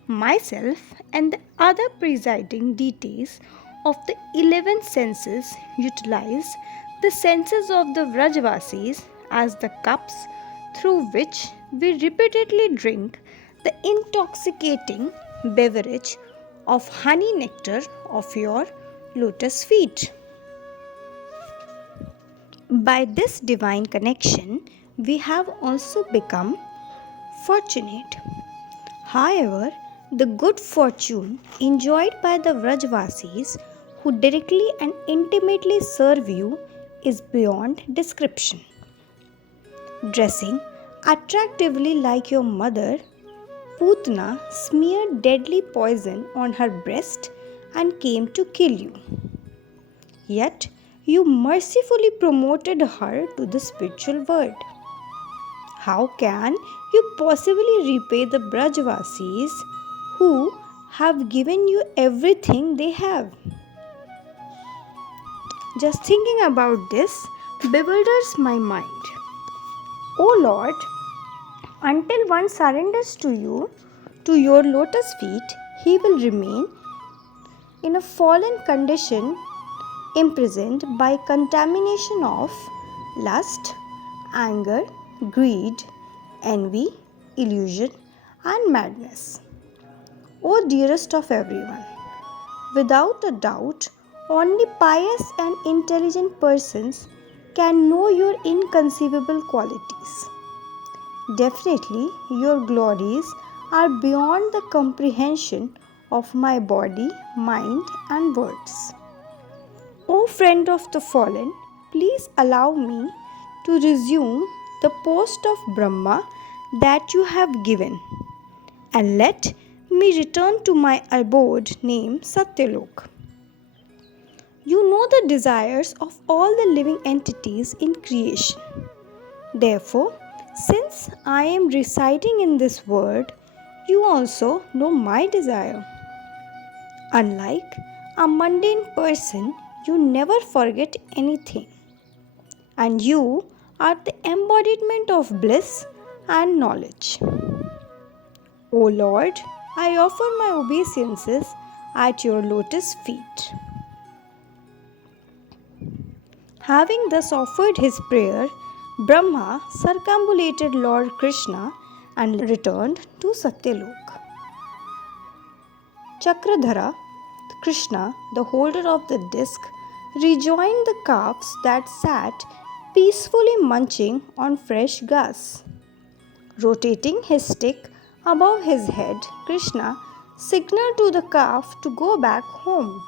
myself, and the other presiding deities of the 11 senses utilize the senses of the Vrajavasis as the cups through which we repeatedly drink the intoxicating beverage of honey nectar of your lotus feet. By this divine connection, we have also become fortunate. However, the good fortune enjoyed by the Vrajvasis who directly and intimately serve you is beyond description. Dressing attractively like your mother, Putna smeared deadly poison on her breast and came to kill you. Yet, you mercifully promoted her to the spiritual world. How can you possibly repay the Brajvasis who have given you everything they have? Just thinking about this bewilders my mind. O Lord, until one surrenders to you, to your lotus feet, he will remain in a fallen condition, imprisoned by contamination of lust, anger, greed, envy, illusion, and madness. O dearest of everyone, without a doubt, only pious and intelligent persons can know your inconceivable qualities. Definitely, your glories are beyond the comprehension of my body, mind, and words. O friend of the fallen, please allow me to resume the post of Brahma that you have given, and let me return to my abode named Satyalok. You know the desires of all the living entities in creation. Therefore, since I am residing in this world, you also know my desire. Unlike a mundane person, you never forget anything, and you are the embodiment of bliss and knowledge. O Lord, I offer my obeisances at your lotus feet. Having thus offered his prayer, Brahma circumambulated Lord Krishna and returned to Satyalok. Chakradhara, Krishna, the holder of the disc, rejoined the calves that sat peacefully munching on fresh grass. Rotating his stick above his head, Krishna signaled to the calf to go back home.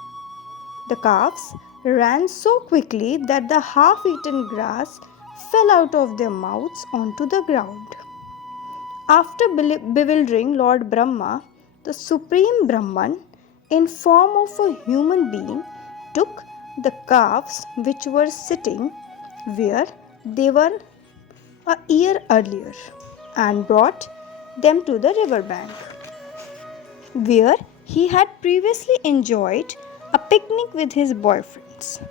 The calves ran so quickly that the half-eaten grass fell out of their mouths onto the ground. After bewildering Lord Brahma, the Supreme Brahman, in form of a human being, took the calves which were sitting where they were a year earlier and brought them to the river bank, where he had previously enjoyed a picnic with his boyfriends.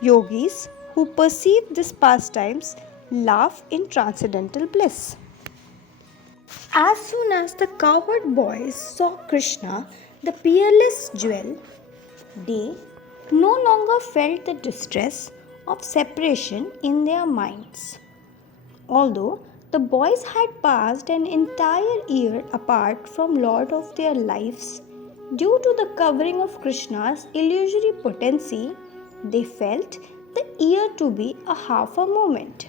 Yogis who perceive these pastimes laugh in transcendental bliss. As soon as the cowherd boys saw Krishna, the peerless jewel, they no longer felt the distress of separation in their minds. Although the boys had passed an entire year apart from Lord of their lives, due to the covering of Krishna's illusory potency, they felt the year to be a half a moment.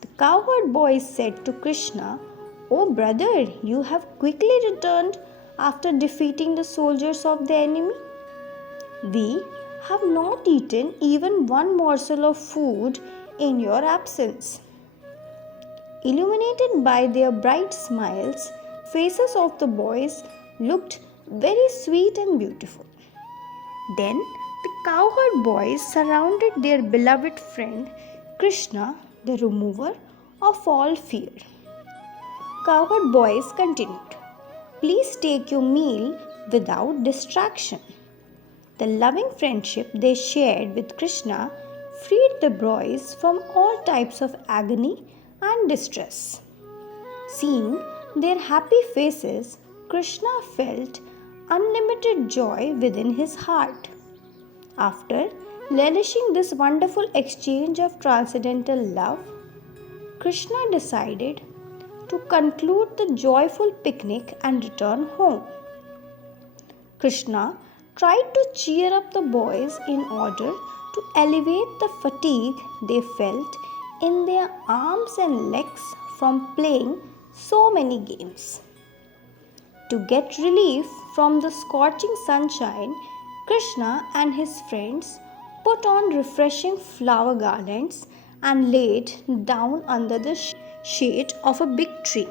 The cowherd boys said to Krishna, "O brother, you have quickly returned after defeating the soldiers of the enemy. We have not eaten even one morsel of food in your absence." Illuminated by their bright smiles, faces of the boys looked very sweet and beautiful. Then the cowherd boys surrounded their beloved friend Krishna, the remover of all fear. Cowherd boys continued, "Please take your meal without distraction." The loving friendship they shared with Krishna freed the boys from all types of agony and distress. Seeing their happy faces, Krishna felt unlimited joy within his heart. After relishing this wonderful exchange of transcendental love, Krishna decided to conclude the joyful picnic and return home. Krishna tried to cheer up the boys in order to alleviate the fatigue they felt in their arms and legs from playing so many games. To get relief from the scorching sunshine, Krishna and his friends put on refreshing flower garlands and laid down under the shade of a big tree.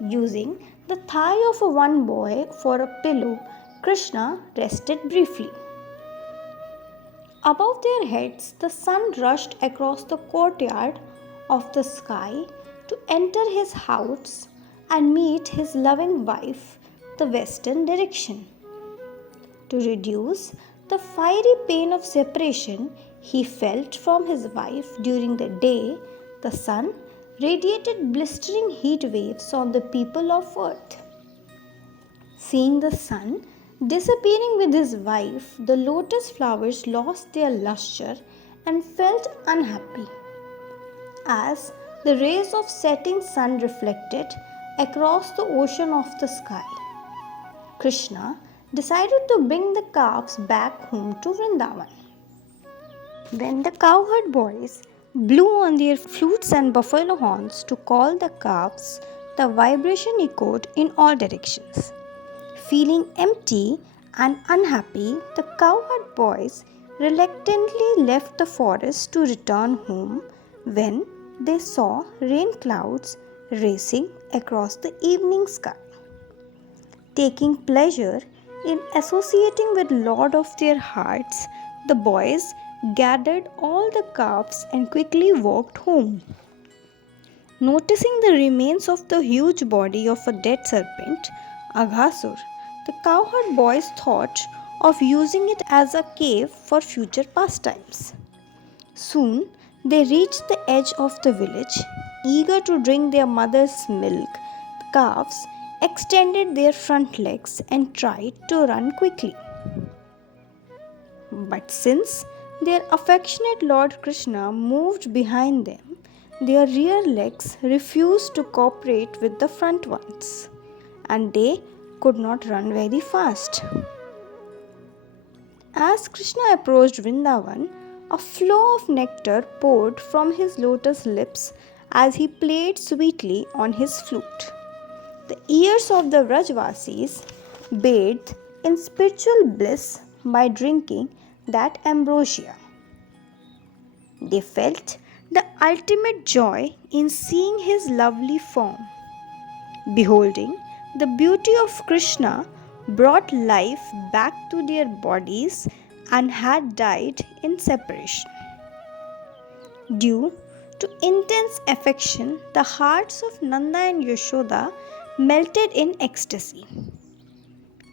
Using the thigh of one boy for a pillow, Krishna rested briefly. Above their heads, the sun rushed across the courtyard of the sky to enter his house and meet his loving wife the western direction. To reduce the fiery pain of separation he felt from his wife during the day, the sun radiated blistering heat waves on the people of earth. Seeing the sun disappearing with his wife, the lotus flowers lost their luster and felt unhappy. As the rays of setting sun reflected across the ocean of the sky, Krishna decided to bring the calves back home to Vrindavan. When the cowherd boys blew on their flutes and buffalo horns to call the calves, the vibration echoed in all directions. Feeling empty and unhappy, the cowherd boys reluctantly left the forest to return home when they saw rain clouds racing across the evening sky. Taking pleasure in associating with Lord of their hearts, the boys gathered all the calves and quickly walked home. Noticing the remains of the huge body of a dead serpent, Aghasur, the cowherd boys thought of using it as a cave for future pastimes. Soon they reached the edge of the village. Eager to drink their mother's milk, the calves extended their front legs and tried to run quickly. But since their affectionate Lord Krishna moved behind them, their rear legs refused to cooperate with the front ones, and they could not run very fast. As Krishna approached Vrindavan, a flow of nectar poured from his lotus lips as he played sweetly on his flute. The ears of the Vrajvasis bathed in spiritual bliss by drinking that ambrosia. They felt the ultimate joy in seeing his lovely form. Beholding the beauty of Krishna brought life back to their bodies and had died in separation. Due to intense affection, the hearts of Nanda and Yashoda melted in ecstasy.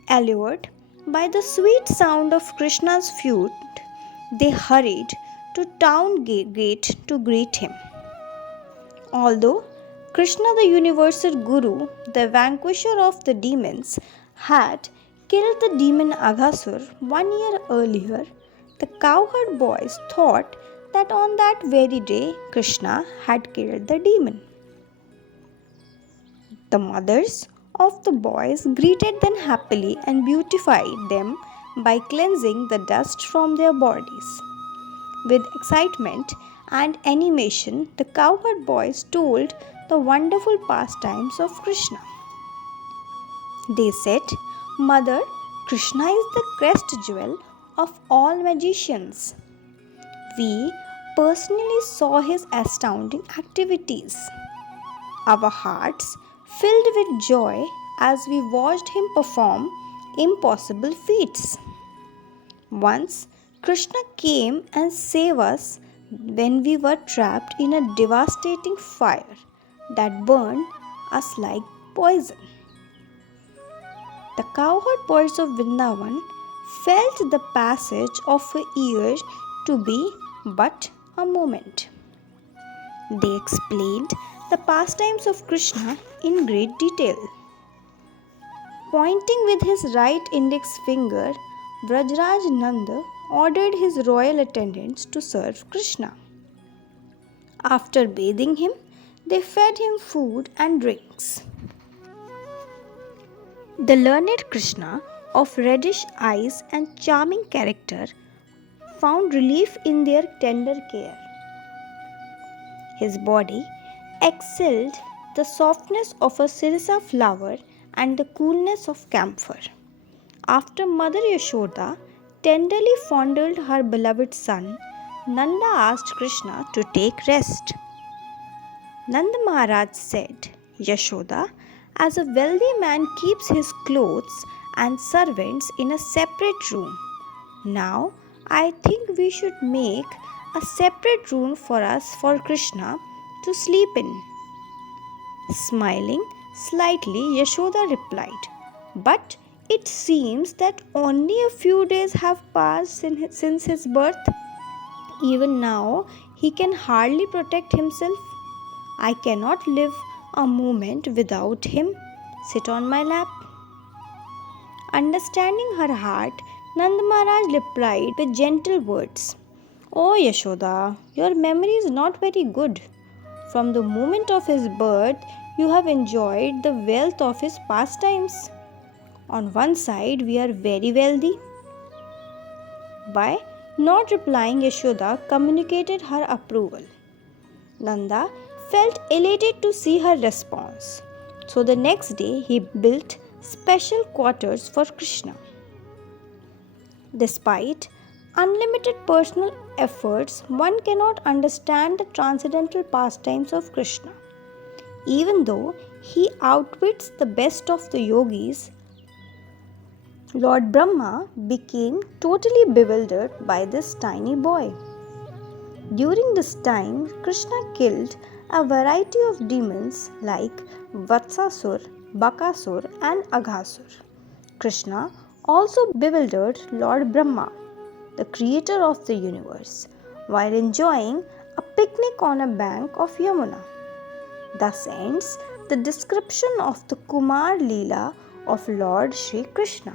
Allured by the sweet sound of Krishna's flute, they hurried to town gate to greet him. Although Krishna, the universal Guru, the vanquisher of the demons, had killed the demon Aghasur 1 year earlier, the cowherd boys thought that on that very day Krishna had killed the demon. The mothers of the boys greeted them happily and beautified them by cleansing the dust from their bodies. With excitement and animation, the cowherd boys told the wonderful pastimes of Krishna. They said, "Mother, Krishna is the crest jewel of all magicians. We personally saw his astounding activities. Our hearts filled with joy as we watched him perform impossible feats. Once, Krishna came and saved us when we were trapped in a devastating fire that burned us like poison." The cowherd boys of Vrindavan felt the passage of a year to be but a moment. They explained the pastimes of Krishna in great detail. Pointing with his right index finger, Vrajraj Nanda ordered his royal attendants to serve Krishna. After bathing him, they fed him food and drinks. The learned Krishna, of reddish eyes and charming character, found relief in their tender care. His body exhaled the softness of a sirisa flower and the coolness of camphor. After Mother Yashoda tenderly fondled her beloved son, Nanda asked Krishna to take rest. Nanda Maharaj said, Yashoda, as a wealthy man keeps his clothes and servants in a separate room, now I think we should make a separate room for us for Krishna to sleep in. Smiling slightly, Yashoda replied, But it seems that only a few days have passed since his birth. Even now, he can hardly protect himself. I cannot live a moment without him. Sit on my lap. Understanding her heart, Nand Maharaj replied with gentle words, Oh Yashoda, your memory is not very good. From the moment of his birth, you have enjoyed the wealth of his pastimes. On one side, we are very wealthy. By not replying, Yashoda communicated her approval. Nanda felt elated to see her response. So the next day, he built special quarters for Krishna. Despite unlimited personal efforts, one cannot understand the transcendental pastimes of Krishna. Even though he outwits the best of the yogis, Lord Brahma became totally bewildered by this tiny boy. During this time, Krishna killed a variety of demons like Vatsasur, Bakasur, and Aghasur. Krishna also bewildered Lord Brahma, the creator of the universe, while enjoying a picnic on a bank of Yamuna. Thus ends the description of the Kumar Leela of Lord Shri Krishna.